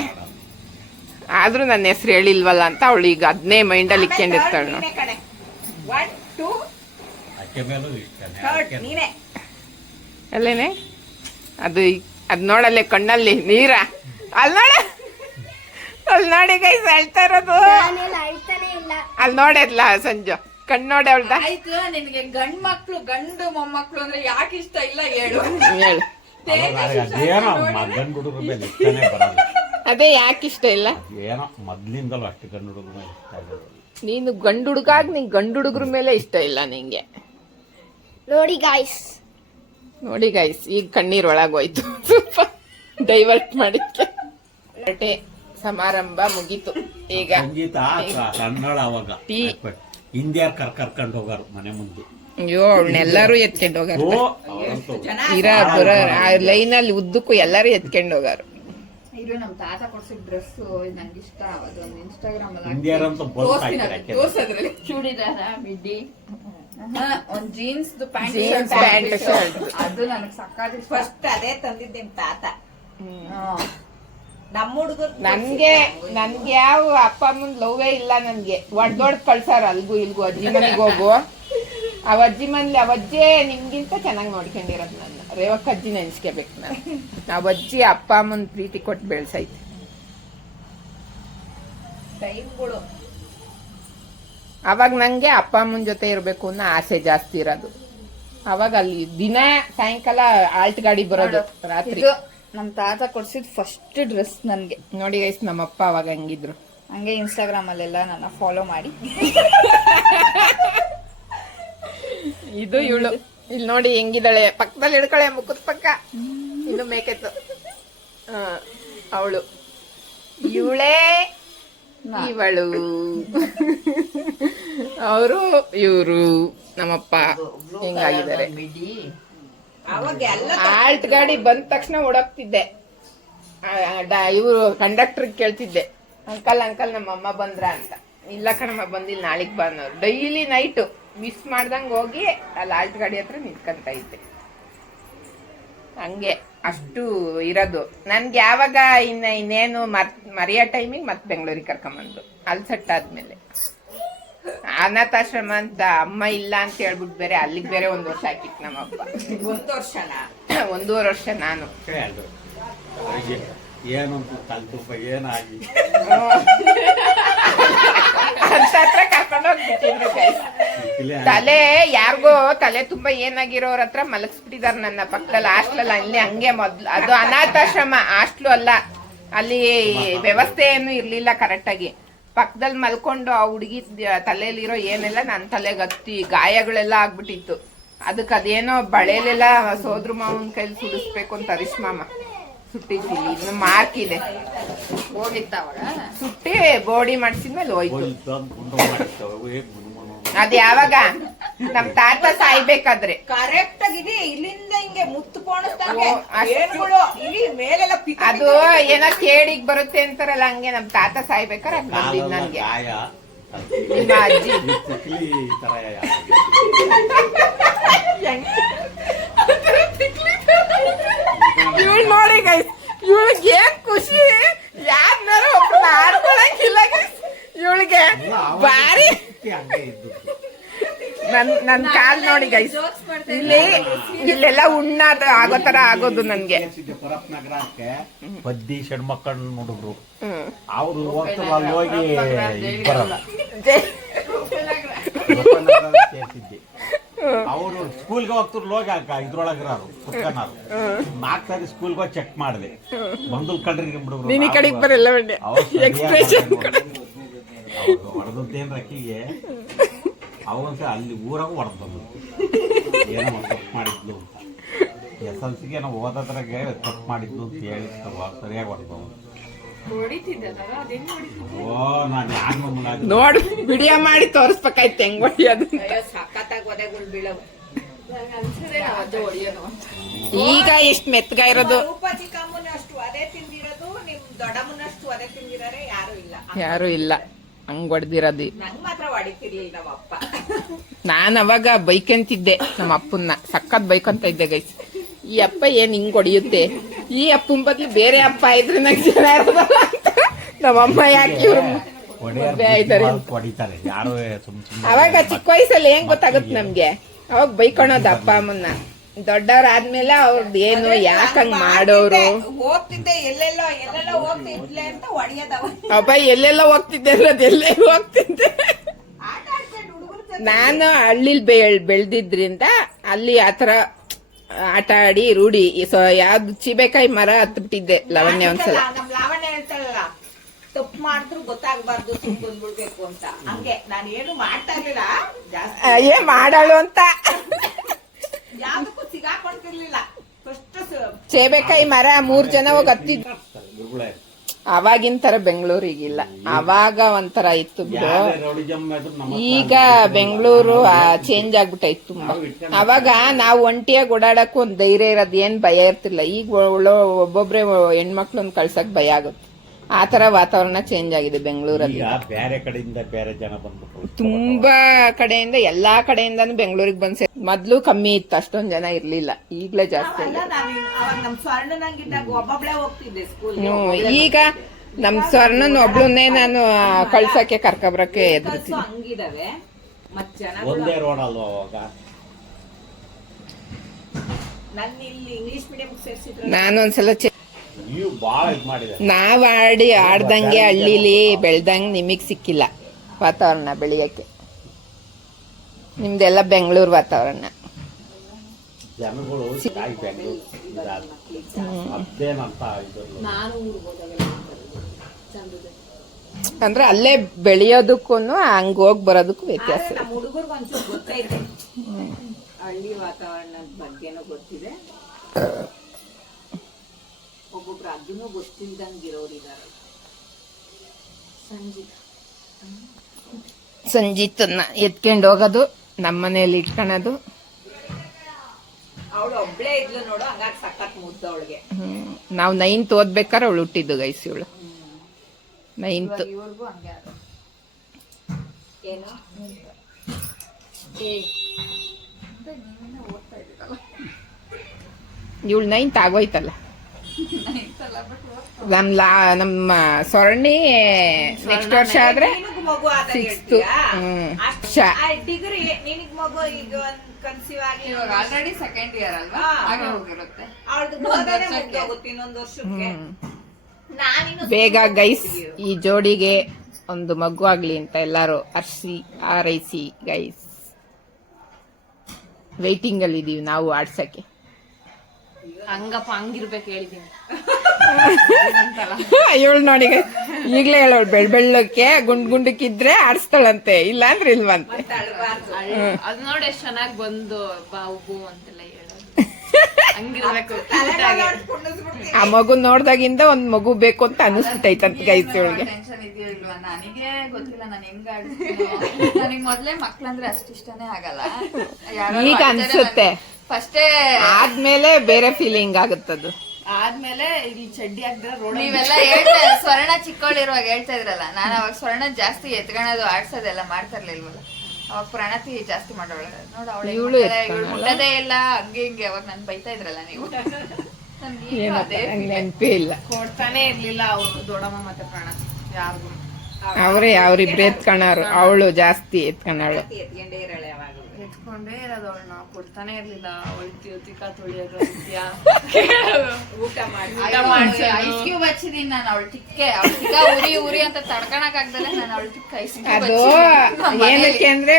ಆದ್ರೂ ನನ್ನ ಹೆಸರು ಹೇಳಿಲ್ವಲ್ಲ ಅಂತ ಅವಳು ಈಗ ಅದನ್ನೇ ಮೈಂಡಲ್ಲಿ ಇಕ್ಕೊಂಡಿರ್ತಾಳ. ಅಕ್ಕೆ ಮೇಲೂ ಇಷ್ಟನೇ. ಅಲ್ಲೇನೆ ಅದು ನೋಡಲ್ಲೇ ಕಣ್ಣಲ್ಲಿ ನೀರ. ಅಲ್ಲಿ ನೋಡಿ ಗೈಸ್ ಹೇಳ್ತಾ ಇರೋದು. ಅಲ್ಲಿ ನೋಡಲ್ಲ ಸಂಜು, ಕಣ್ಣು ನೋಡಿ ಅವಳ್ದ. ಆಯ್ತು, ನಿನ್ಗೆ ಗಂಡು ಮೊಮ್ಮಕ್ಳು ಅಂದ್ರೆ ಯಾಕೆ ಇಷ್ಟ ಇಲ್ಲ ಹೇಳು. ಹೇಳು ಅದೇನೋ ಗಂಡು ಹುಡುಗ್ರ ಮೇಲೆ ಇಷ್ಟನೇ ಬರಲ್ಲ. ಅದೇ ಯಾಕೆ ಇಷ್ಟ ಇಲ್ಲ? ಏನೋ ಮೊದ್ಲಿಂದಲೂ ಅಷ್ಟು ಗಂಡು ಹುಡುಗ್ರ ಮೇಲೆ ಇಷ್ಟ ಇಲ್ಲ. ನೀನು ಗಂಡು ಹುಡುಗಾಗ ನಿಂಗೆ ಗಂಡು ಹುಡುಗ್ರ ಮೇಲೆ ಇಷ್ಟ ಇಲ್ಲ ನಿಂಗೆ. ನೋಡಿ ಗೈಸ್ ಈಗ ಕಣ್ಣೀರ್ ಒಳಗೋಯ್ತು. ಸ್ವಲ್ಪ ಡೈವರ್ಟ್ ಮಾಡಿಕ್ಕೆ. ಸಮಾರಂಭ ಮುಗೀತು. ಈಗ ಸಂಗೀತ ಕನ್ನಡ ಅವಾಗ ಹಿಂದಿಯಾರ್ ಕರ್ಕೊಂಡು ಹೋಗಾರು ಮನೆ ಮುಂದೆ. ಅಯ್ಯೋ ಅವಳನ್ನೆಲ್ಲಾರು ಎತ್ಕೊಂಡು ಹೋಗಾರ. ಲೈನ್ ಅಲ್ಲಿ ಉದ್ದಕ್ಕೂ ಎಲ್ಲಾರು ಎತ್ಕೊಂಡು ಹೋಗಾರು. ಇದು ನಮ್ ತಾತ ಕೊಡ್ಸಿದ ಡ್ರೆಸ್ ನಂಗೆ ಇಷ್ಟ. ಅದೊಂದು ಇನ್ಸ್ಟಾಗ್ರಾಮ್ ಅಲ್ಲಿ ತೋರ್ಸದ್ರಲ್ಲಿ ಚೂಡಿದಾರ ಮಿಡ್ಡಿ, ಒಂದ್ ಜೀನ್ಸ್ ಪ್ಯಾಂಟ್ ಶರ್ಟ್, ಅದು ನನಗ್ ಸಕ್ಕತ್ ಇಷ್ಟ. ಫಸ್ಟ್ ಅದೇ ತಂದಿದ್ದ ನಿಮ್ ತಾತ. ನಮ್ಮ ಹುಡುಗರು ನನ್ಗೆ ಯಾವ ಅಪ್ಪ ಅಮ್ಮನ್ ಲವ್ವೇ ಇಲ್ಲ. ನನ್ಗೆ ಒಡ್ದೊಡ್ ಕಳ್ಸಾರ ಅಲ್ಗೂ ಇಲ್ಗೂ. ಅಜ್ಜಿ ಮನೆಗೆ ಹೋಗು, ಅವಜ್ಜಿ ಮನೇಲಿ ಅವಜ್ಜೇ ನಿಮ್ಗಿಂತ ಚೆನ್ನಾಗಿ ನೋಡ್ಕೊಂಡಿರೋದು. ನನ್ನ ರೇವಕ್ಕ ಅಜ್ಜಿ ನೆನ್ಸ್ಕೋಬೇಕು. ನಾನು ಅವಜ್ಜಿ ಅಪ್ಪ ಅಮ್ಮನ್ ಪ್ರೀತಿ ಕೊಟ್ಟು ಬೆಳ್ಸೈತೆ. ಟೈಮ್ಗಳು ಅವಾಗ ನಂಗೆ ಅಪ್ಪ ಅಮ್ಮನ ಜೊತೆ ಇರ್ಬೇಕು ಅನ್ನೋ ಆಸೆ ಜಾಸ್ತಿ ಇರೋದು. ಅವಾಗ ಅಲ್ಲಿ ದಿನ ಸಾಯಂಕಾಲ ಆಲ್ಟ್ ಗಾಡಿ ಬರೋದು ರಾತ್ರಿ. ನಮ್ ತಾತ ಕೊಡ್ಸಿದ್ ಫಸ್ಟ್ ಡ್ರೆಸ್ ನನ್ಗೆ. ನೋಡಿ ಗೈಸ್ ನಮ್ಮಪ್ಪ ಅವಾಗ ಹಂಗಿದ್ರು. ಹಂಗೆ ಇನ್ಸ್ಟಾಗ್ರಾಮ್ ಅಲ್ಲೆಲ್ಲ ನನ್ನ ಫಾಲೋ ಮಾಡಿ. ಇದು ಇವಳು ಇಲ್ಲಿ ನೋಡಿ ಹೆಂಗಿದ್ದಾಳೆ. ಪಕ್ಕದಲ್ಲಿ ಹಿಡ್ಕಳೆ, ಮುಖದ ಪಕ್ಕ. ಇನ್ನು ಮೇಕೆತ್ತು ಅವಳು. ಇವಳೇ ಇವಳು ಅವರು ಇವರು ನಮ್ಮಪ್ಪ ಹಿಂಗಾಗಿದ್ದಾರೆ. ಅವಾಗ ಎಲ್ಲ ಆಲ್ಟ್ ಗಾಡಿ ಬಂದ ತಕ್ಷಣ ಓಡೋಗ್ತಿದ್ದೆ. ಇವರು ಕಂಡಕ್ಟರ್ ಕೇಳ್ತಿದ್ದೆ, ಅಂಕಲ್ ನಮ್ಮಮ್ಮ ಬಂದ್ರ ಅಂತ. ಇಲ್ಲ ಕಣಮ್ಮ ಬಂದಿಲ್ಲ, ನಾಳೆಗ್ ಬಂದವ್ರು. ಡೈಲಿ ನೈಟು ಮಿಸ್ ಮಾಡ್ದಂಗ್ ಹೋಗಿ ಅಲ್ಲಿ ಆಲ್ಟ್ ಗಾಡಿ ಹತ್ರ ನಿಂತ್ಕೊಂತ ಇದ್ದೆ. ಹಂಗೆ ಅಷ್ಟು ಇರೋದು. ನನ್ಗೆ ಯಾವಾಗ ಇನ್ನೇನು ಮರಿಯೋ ಟೈಮಿಗೆ ಮತ್ತೆ ಬೆಂಗಳೂರಿಗೆ ಕರ್ಕೊಂಬಂದು ಅಲ್ಲಿ ಸೆಟ್ ಆದ್ಮೇಲೆ ಅನಾಥಾಶ್ರಮ ಅಂತ ಅಮ್ಮ ಇಲ್ಲ ಅಂತ ಹೇಳ್ಬಿಟ್ಟು ಬೇರೆ ಅಲ್ಲಿಗೆ ಬೇರೆ 1 ವರ್ಷ ಹಾಕಿತ್ತು ನಮ್ಮಪ್ಪ. 1 ವರ್ಷನಾ? 1.5 ವರ್ಷ ನಾನು. ಏನು ತಲೆ ತುಪ್ಪ ಏನಾಗಿ ಹತ್ರ ಕರ್ಕೊಂಡು ಹೋಗ್ಬಿಟ್ಟಿದ್ರು guys. ತಲೆ ಯಾರಿಗೋ ತಲೆ ತುಂಬಾ ಏನಾಗಿರೋರ ಹತ್ರ ಮಲಗಿಸ್ಬಿಟ್ಟಿದಾರ ನನ್ನ ಪಕ್ಕದಲ್ಲಿ. ಹಾಸ್ಟೆಲ್ ಅಲ್ಲಿ ಹಂಗೆ ಮೊದ್ಲು, ಅದು ಅನಾಥಾಶ್ರಮ, ಹಾಸ್ಟ್ಲು ಅಲ್ಲ. ಅಲ್ಲಿ ವ್ಯವಸ್ಥೆ ಏನು ಇರ್ಲಿಲ್ಲ ಕರೆಕ್ಟ್ ಆಗಿ. ಪಕ್ಕದಲ್ಲಿ ಮಲ್ಕೊಂಡು ಆ ಹುಡುಗಿ ತಲೆಯಲ್ಲಿರೋ ಏನೆಲ್ಲ ನನ್ನ ತಲೆಗೆ ಹತ್ತಿ ಗಾಯಗಳೆಲ್ಲ ಆಗ್ಬಿಟ್ಟಿತ್ತು. ಅದಕ್ಕೆ ಅದೇನೋ ಬಳೆಲೆಲ್ಲ ಸೋದ್ರ ಮಾವನ ಕೈಲಿ ಸುಡಿಸ್ಬೇಕು ಅಂತ ಹರೀಶ್ ಮಾಮ ಸುಟ್ಟಿದ್ದೀನಿ. ಇನ್ನು ಮಾರ್ಕ್ ಇದೆ. ಹೋಗಿತ್ತ ಅವಾಗ ಸುಟ್ಟಿ ಬೋಡಿ ಮಾಡಿಸಿದ್ಮೇಲೆ ಹೋಯ್ತು. ಅದ್ ಯಾವಾಗ ನಮ್ ತಾತ ಸಾಯ್ಬೇಕಾದ್ರೆ ಕರೆಕ್ಟ್ ಆಗಿದೆ. ಇಲ್ಲಿಂದ ಹಿಂಗೆ ಮುತ್ತು ಪೋಣಿಸ್ದಂಗೆ ಓ, ಅಷ್ಟು- ಏನುಗಳು ಇಲ್ಲಿ ಮೇಲೆಲ್ಲ ಪಿಕ್ ಅದು ಏನೋ ಕೇಡಿಗ್ ಬರುತ್ತೆ ಅಂತಾರಲ್ಲ, ಹಂಗೆ ನಮ್ ತಾತ ಸಾಯ್ಬೇಕಾರೆ ಅದ್ ಬಂದಿದ್ ನನ್ಗೆ. ಗಾಯ ನಿಮ್ಮ ಅಜ್ಜಿ ತಿಕ್ಲಿ ಈ ತರ ಇವಳು ನೋಡಿ ಗೈಸ್, ಇವಳಿಗೆ ಏನ್ ಖುಷಿ. ಯಾರನ್ನಾರು ಒಬ್ಬನ ಆಡ್ಕೊಳಂಗಿಲ್ಲ ಗೈಸ್ ಇವಳಿಗೆ. ಬಾರಿ ಹಂಗೆ ಇದ್ದು ನನ್ ಕಾಲ್ ನೋಡಿ ಗೈಸ್, ಇಲ್ಲೆಲ್ಲ ಉಣ್ಣಾದ ಆಗೋ ತರ ಆಗೋದು ನನ್ಗೆ. ಪರಪ್ ನಗರಕ್ಕೆ ಬದ್ದಿ ಹೆಣ್ಮಕ್ಕಳು ಹುಡುಗರು ಹ್ಮ್. ಅವ್ರು ಹೋಗ್ತಾರೆ, ಅಲ್ಲಿ ಹೋಗಿ ಬರಲ್ಲ. ಸೇರ್ತಿದ್ದೆ. ಅವರು ಸ್ಕೂಲ್ಗೆ ಹೋಗ್ತಾರೆ, ಲೋಗ ಇದ್ರೊಳಗಿರೋರು ಕುತ್ಕನಾರು 4 ಸಾರಿ ಸ್ಕೂಲ್ಗೆ ಹೋಗಿ ಚೆಕ್ ಮಾಡಿದೆ. ಬಂದು ಕಡ್ರಿ ಹುಡುಗರು ನಿನ್ನ ಕಡೆಗೆ ಬರಲ್ಲ ಒಳ್ಳೆ ಎಕ್ಸ್ಪ್ರೆಷನ್. ಹೊಡೆದೇನ್ರ ಅಕ್ಕಿಗೆ ಅವಂತ ಅಲ್ಲಿ ಊರಾಗ ಹೊಡೆದ್ ಬಂದು ಏನೋ ತಪ್ಪು ಮಾಡಿದ್ಲು ಅಂತ. SLCಗೆ ನಾವು ಓದೋದ್ರಾಗೆ ತಪ್ಪು ಮಾಡಿದ್ಲು ಅಂತ ಹೇಳಿ ಸರಿಯಾಗಿ ಹೊಡೆದು. ಓ ನಾನು ಯಾಕೆ ನೋಡ್ ವಿಡಿಯೋ ಮಾಡಿ ತೋರಿಸ್ಬೇಕಾಯ್ತು ಹೆಂಗ್ ಹೊಡಿಯೋದು. ಸಖತ್ತಾಗಿ ಒದೆಗಳು ಬೀಳವು. ಈಗ ಎಷ್ಟ್ ಮೆತ್ತಗ ಇರೋದು. ರೂಪ ಚಿಕ್ಕಮ್ಮನ ಅಷ್ಟು ಅದೇ ತಿಂದಿರೋದು, ನಿಮ್ ದೊಡ್ಡಮ್ಮನಷ್ಟು ಅದೇ ತಿಂದಿರಾರೆ ಯಾರು ಇಲ್ಲ. ಯಾರು ಇಲ್ಲ ಹಂಗ್ ಹೊಡ್ದಿರೋದು. ನಂಗ್ ಮಾತ್ರ ಹೊಡಿತಿರ್ಲಿಲ್ಲ ನಮ್ಮಪ್ಪ. ನಾನ್ ಅವಾಗ ಬೈಕಂತಿದ್ದೆ ನಮ್ಮ ಅಪ್ಪನ್ನ, ಸಖತ್ ಬೈಕಂತ ಇದ್ದೆ ಗೈಸ್. ಈ ಅಪ್ಪ ಏನ್ ಹಿಂಗ್ ಹೊಡಿಯುತ್ತೆ, ಈ ಅಪ್ಪನ ಬದ್ಲು ಬೇರೆ ಅಪ್ಪ ಇದ್ರೆ ನಂಗೆ ಜನ ಇರೋದಲ್ಲ ಅಂತ ನಮ್ಮಮ್ಮ ಯಾಕೆ ಇವ್ರು ಮದ್ವೆ ಆಯ್ತಾರೆ ಅಂತ. ಹೊಡಿತಾರೆ ಯಾರು ಸುಮ್ಮನೆ. ಅವಾಗ ಚಿಕ್ಕ ವಯಸ್ಸಲ್ಲಿ ಹೆಂಗ್ ಗೊತ್ತಾಗುತ್ತೆ ನಮ್ಗೆ, ಅವಾಗ ಬೈಕೊಳೋದು ಅಪ್ಪ ಅಮ್ಮನ್ನ. ದೊಡ್ಡವ್ರಾದ್ಮೇಲೆ ಅವ್ರದ್ದು ಏನು ಯಾಕಂಗ್ ಮಾಡೋರು. ಹೋಗ್ತಿದ್ದೆ ಎಲ್ಲೆಲ್ಲೋ ಹೋಗ್ತಿದ್ಲೆ ಅಂತ ಹೊಡಿಯೋದವ. ಅಪ್ಪ ಎಲ್ಲೆಲ್ಲ ಹೋಗ್ತಿದ್ದೆ ಅನ್ನೋದು ಎಲ್ಲೇ ಹೋಗ್ತಿದ್ದೆ. ಆಟ ಆಡ್ಕೊಂಡು ಹುಡುಗರು ನಾನು ಹಳ್ಳಿಲ್ ಬೆಳ್ದಿದ್ರಿಂದ ಅಲ್ಲಿ ಆತರ ಆಟ ಆಡಿ ರೂಢಿ. ಯಾವ್ದು ಚೀಬೆಕಾಯಿ ಮರ ಹತ್ಬಿಟ್ಟಿದ್ದೆ ಲಾವಣ್ಯ ಒಂದ್ಸಲ. ನಮ್ ಲಾವಣ್ಯ ಹೇಳ್ತಾಳಲ್ಲ, ತಪ್ಪು ಮಾಡಿದ್ರು ಗೊತ್ತಾಗಬಾರ್ದು, ಸುಮ್ ಬಂದ್ಬಿಡ್ಬೇಕು ಅಂತ. ಹಂಗೆ ನಾನು ಏನು ಮಾಡ್ತಾ ಇರ್ಲಿಲ್ಲ ಜಾಸ್ತಿ, ಏ ಮಾಡಾಳು ಅಂತ. ಯಾವ್ದಕ್ಕೂ ಸಿಗಾಕೊಂತಿರ್ಲಿಲ್ಲ. ಫಸ್ಟ್ ಚೇಬೆಕಾಯಿ ಮರ 3 ಜನ ಹೋಗಿ ಹತ್ತಿದ್. ಅವಾಗಿನ ತರ ಬೆಂಗಳೂರಿಗಿಲ್ಲ, ಅವಾಗ ಒಂಥರ ಇತ್ತು ಬಿಡು. ಈಗ ಬೆಂಗಳೂರು ಚೇಂಜ್ ಆಗ್ಬಿಟ್ಟೈತ್ ತುಂಬಾ. ಅವಾಗ ನಾವು ಒಂಟಿಯಾಗಿ ಓಡಾಡಕ್ಕೂ ಒಂದ್ ಧೈರ್ಯ ಇರೋದ್, ಏನ್ ಭಯ ಇರ್ತಿಲ್ಲ. ಈಗ ಒಬ್ಬೊಬ್ರೆ ಹೆಣ್ಮಕ್ಳನ್ನ ಕಳ್ಸಕ್ ಭಯ ಆಗುತ್ತೆ. ಆ ತರ ವಾತಾವರಣ ಚೇಂಜ್ ಆಗಿದೆ ಬೆಂಗಳೂರಲ್ಲಿ. ಬೇರೆ ಕಡೆಯಿಂದ ಬೇರೆ ಜನ ಬಂದ್ಬಿಟ್ರು, ತುಂಬಾ ಕಡೆಯಿಂದ ಎಲ್ಲಾ ಕಡೆಯಿಂದಾನು ಬೆಂಗಳೂರಿಗೆ ಬಂದ್ ಮೊದ್ಲು ಕಮ್ಮಿ ಇತ್ತು, ಅಷ್ಟೊಂದ್ ಜನ ಇರ್ಲಿಲ್ಲ. ಈಗ್ಲೇ ಜಾಸ್ತಿ ಆಗಿದೆ. ಅವಾಗ ನಮ್ ಸ್ವರ್ಣನಂಗಿದ್ದಾಗ ಒಬ್ಬೊಬ್ಳೆ ಹೋಗ್ತಿದ್ದೆ ಸ್ಕೂಲ್. ಈಗ ನಮ್ ಸ್ವರ್ಣನ್ ಒಬ್ಳನ್ನೇ ನಾನು ಕಳ್ಸಕ್ಕೆ ಕರ್ಕೊಬರಕ್ಕೆ ಎದುರ್ತೀನಿ. ಹಂಗಿದಾವೆ ಮತ್ ಜನ. ಒಂದೇ ರೋಡ್ ಅಲ್ವಾ ಅವಾಗ. ನನ್ನ ಇಲ್ಲಿ ಇಂಗ್ಲಿಷ್ ಮೀಡಿಯಂ ಸೇರ್ಸಿದ್ರು. ನಾನು ಒಂದ್ಸಲ ನೀವು ಬಾಳ ಇದ್ ಮಾಡಿದೆ. ನಾವ್ ಆಡ್ದಂಗೆ ಹಳ್ಳಿಲಿ ಬೆಳ್ದಂಗ್ ನಿಮಗ್ ಸಿಕ್ಕಿಲ್ಲ ವಾತಾವರಣ ಬೆಳೆಯಕ್ಕೆ. ನಿಮ್ದೆಲ್ಲ ಬೆಂಗಳೂರು ವಾತಾವರಣ. ಜನಗಳು ಬೆಂಗಳೂರು ಅದೇನಂತ ಅಂದ್ರೆ ಅಲ್ಲೇ ಬೆಳೆಯೋದಕ್ಕೂ ಹಂಗ ಹೋಗ್ ಬರೋದಕ್ಕೂ ವ್ಯತ್ಯಾಸ. ನಮ್ಮ ಹುಡುಗರ್ಗ ಒಂಚೂರು ಗೊತ್ತೈತೆ, ಹಳ್ಳಿ ವಾತಾವರಣದ ಬಗ್ಗೆನೂ ಗೊತ್ತಿದೆ. ಒಬ್ಬೊಬ್ರು ಅದನ್ನು ಗೊತ್ತಿಲ್ದಂಗಿರೋರಿದ್ದಾರೆ. ಸಂಜಿತನ್ನ ಎತ್ಕೊಂಡು ಹೋಗೋದು ನಮ್ಮನೇಲಿ ಇಟ್ಕೊಳೋದು. ಅವಳು ಒಬ್ಳೇ ಇದ್ಲು ನೋಡು, ಹಂಗಾಗಿ ಸಖತ್ ಮುದ್ದು ಅವಳಿಗೆ. ನಾವು 9th ಓದ್ಬೇಕಾದ್ರೆ ಅವಳು ಹುಟ್ಟಿದ್ದು ಗೈಸ್. ಇವಳು 9th. ಇವ್ರಿಗೂ ಹಂಗೆ ಆಗೋದು. ಏನು ಇವಳು 9th ಆಗೋಯ್ತಲ್ಲ. ನಮ್ಮ ಸ್ವರ್ಣಿ ನೆಕ್ಸ್ಟ್ ವರ್ಷ ಆದ್ರೆ ನಿನಗ್ ಮಗು ಆದಾಗ 6th. ಡಿಗ್ರಿ ನಿನಗ್ ಮಗು ಈಗ ಒಂದ್ ಕನ್ಸೀವ್ ಆಗಿ ಇವಾಗ ಆಲ್ರೆಡಿ ಸೆಕೆಂಡ್ ಇಯರ್ ಅಲ್ವಾ, ಹಾಗೆ ಹೋಗಿರುತ್ತೆ. ಅವಳದು ಓದೋದೇ ಮುಗ್ದೋಗುತ್ತೆ ಇನ್ನೊಂದ್ ವರ್ಷಕ್ಕೆ. ನಾನಿನ್ನು ಬೇಗ ಗೈಸ್ ಈ ಜೋಡಿಗೆ ಒಂದು ಮಗು ಆಗ್ಲಿ ಅಂತ ಎಲ್ಲಾರು ಹಾರೈಸಿ ಗೈಸ್. ವೈಟಿಂಗ್ ಅಲ್ಲಿ ಇದೀವಿ ನಾವು ಆಡ್ಸಕ್ಕೆ. ಹಂಗಪ್ಪ ಹಂಗಿರ್ಬೇಕು ಹೇಳಿದೀನಿ. ಇವಳು ನೋಡಿ ಈಗ್ಲೇ ಹೇಳೋಳು ಬೆಳ್ಳಕ್ಕೆ ಗುಂಡಕ್ಕಿದ್ರೆ ಆಡಿಸ್ತಾಳಂತೆ, ಇಲ್ಲ ಅಂದ್ರೆ ಇಲ್ವಂತೆ. ಮತ್ತೆ ಅಳ್ಬಾರ್ದು. ಅದ್ ನೋಡಿ ಎಷ್ಟ್ ಚೆನ್ನಾಗ್ ಬಂದು ಬಾವು ಅಂತೆಲ್ಲ ಹೇಳೋದು. ಹಂಗಿರ್ಬೇಕು. ಆ ಮಗು ನೋಡ್ದಾಗಿಂದ ಒಂದ್ ಮಗು ಬೇಕು ಅಂತ ಅನಿಸ್ಬಿಟ್ಟೈತಂತ ಗೈಸ್ ಇವಳಿಗೆ. ಟೆನ್ಷನ್ ಇದೆಯೋ ಇಲ್ವಾ ನನಗೆ ಗೊತ್ತಿಲ್ಲ, ನಾನು ಹೆಂಗ್ ಆಡಿಸ್ತೀನೋ. ನನಗ್ ಮೊದ್ಲೇ ಮಕ್ಳಂದ್ರೆ ಅಷ್ಟ್ ಇಷ್ಟನೇ ಆಗಲ್ಲ. ಈಗ ಅನ್ಸುತ್ತೆ, ಫಸ್ಟೇ ಆದ್ಮೇಲೆ ಬೇರೆ ಫೀಲಿಂಗ್ ಆಗುತ್ತದು. ಆದ್ಮೇಲೆ ಇಲ್ಲಿ ಚಡ್ಡಿ ಹಾಕ್ದ್ರೆ ರೋಡ್ ನೀವೆಲ್ಲ ಹೇಳ್ತಾ ಸ್ವರ್ಣ ಚಿಕ್ಕವಳಿರುವಾಗ ಹೇಳ್ತಾ ಇದ್ರಲ್ಲ, ನಾನು ಅವಾಗ ಸ್ವರ್ಣ ಜಾಸ್ತಿ ಎತ್ಕೊಳೋದು ಆಡ್ಸೋದೆಲ್ಲ ಮಾಡ್ತಾ ಇರ್ಲಿಲ್ವಲ್ಲ. ಅವಾಗ ಪ್ರಣತಿ ಜಾಸ್ತಿ ಮಾಡೋಳ ನೋಡು, ಇವ್ಳು ಅವಳು ಮುಟ್ಟದೇ ಇಲ್ಲ ಹಂಗೆ ಹಿಂಗೆ. ಅವಾಗ ನನ್ ಬೈತಾ ಇದ್ರಲ್ಲ ನೀವು. ನನ್ಗೆ ಈಗ ಅದೇ ನೆನಪೇ ಇಲ್ಲ. ಕೊಡ್ತಾನೆ ಇರ್ಲಿಲ್ಲ ಅವ್ರು ದೊಡ್ಡಮ್ಮ ಮತ್ತೆ ಪ್ರಾಣ ಯಾರಿಗೂ. ಅವ್ರಿಬ್ರು ಎತ್ಕಣಾರು, ಅವಳು ಜಾಸ್ತಿ ಎತ್ಕಣಾಳು. ಎತ್ಕೊಂಡೇ ಇರಳೆ ಯಾವಾಗ್ಲೂ. ಎತ್ಕೊಂಡೇ ಇರೋದು ಅವಳನ್ನ, ಕೊಡ್ತಾನೆ ಇರ್ಲಿಲ್ಲ. ಅವಳು ತಿಕ್ಕ ತೊಳಿಯೋದು ಊಟ ಮಾಡಿ ಐಸ್ ಕ್ಯೂಬ್ ಹಚ್ಚಿದೀನಿ ನಾನು. ಅವಳು ತಿಕ್ಕೆ ಉರಿ ಅಂತ ತಡ್ಕಣಕ್ ಆಗ್ದಲೆ ನಾನು ಅವಳು ತಿಕ್ಕ ಐಸ್ ಕ್ಯೂಬ್ ಅದು ಏನಕ್ಕೆ ಅಂದ್ರೆ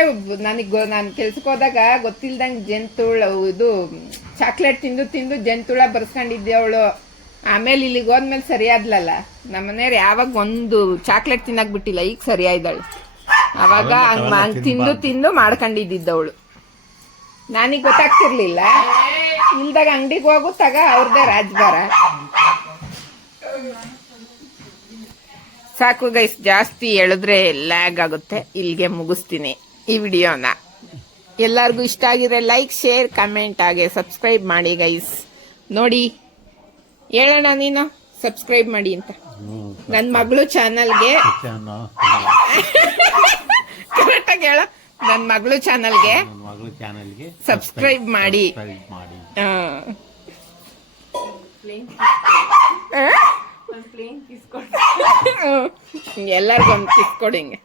ನಾನ್ ಕೆಲ್ಸಕ್ಕೆ ಹೋದಾಗ ಗೊತ್ತಿಲ್ದಂಗ್ ಜಂತುಳ ಇದು ಚಾಕ್ಲೇಟ್ ತಿಂದು ಜಂತುಳ ಬರ್ಸ್ಕೊಂಡಿದ್ದೆ ಅವಳು. ಆಮೇಲೆ ಇಲ್ಲಿಗೆ ಹೋದ್ಮೇಲೆ ಸರಿಯಾದ್ಲಲ್ಲ. ನಮ್ಮನೆಯವ್ರು ಯಾವಾಗ ಒಂದು ಚಾಕ್ಲೇಟ್ ತಿನ್ನಕ್ ಬಿಟ್ಟಿಲ್ಲ, ಈಗ ಸರಿಯಾಯ್ದಳು. ಅವಾಗ ಹಂಗ್ ತಿಂದು ಮಾಡ್ಕೊಂಡಿದ್ದವಳು. ನನಗ್ ಗೊತ್ತಾಗ್ತಿರ್ಲಿಲ್ಲ. ಇಲ್ದಾಗ ಅಂಗಡಿಗೆ ಹೋಗು ತಗ ಅವ್ರದ್ದೇ ರಾಜ್ಭಾರ. ಸಾಕು ಗೈಸ್, ಜಾಸ್ತಿ ಎಳೆದ್ರೆ ಲ್ಯಾಗ್ ಆಗುತ್ತೆ. ಇಲ್ಲಿಗೆ ಮುಗಿಸ್ತೀನಿ ಈ ವಿಡಿಯೋನ. ಎಲ್ಲರಿಗೂ ಇಷ್ಟ ಆಗಿದ್ರೆ ಲೈಕ್, ಶೇರ್, ಕಮೆಂಟ್ ಹಾಗೆ ಸಬ್ಸ್ಕ್ರೈಬ್ ಮಾಡಿ ಗೈಸ್. ನೋಡಿ ಹೇಳೋಣ ನೀನು ಸಬ್ಸ್ಕ್ರೈಬ್ ಮಾಡಿ ಅಂತ. ನನ್ನ ಮಗಳು ಚಾನಲ್ಗೆ ಕರೆಕ್ಟಾಗಿ ಹೇಳ. ನನ್ನ ಮಗಳು ಚಾನಲ್ಗೆ ಸಬ್ಸ್ಕ್ರೈಬ್ ಮಾಡಿ. ಎಲ್ಲರಿಗೂ ಒಂದು ಕಿಸ್ ಕೊಡಿ ಹಿಂಗೆ.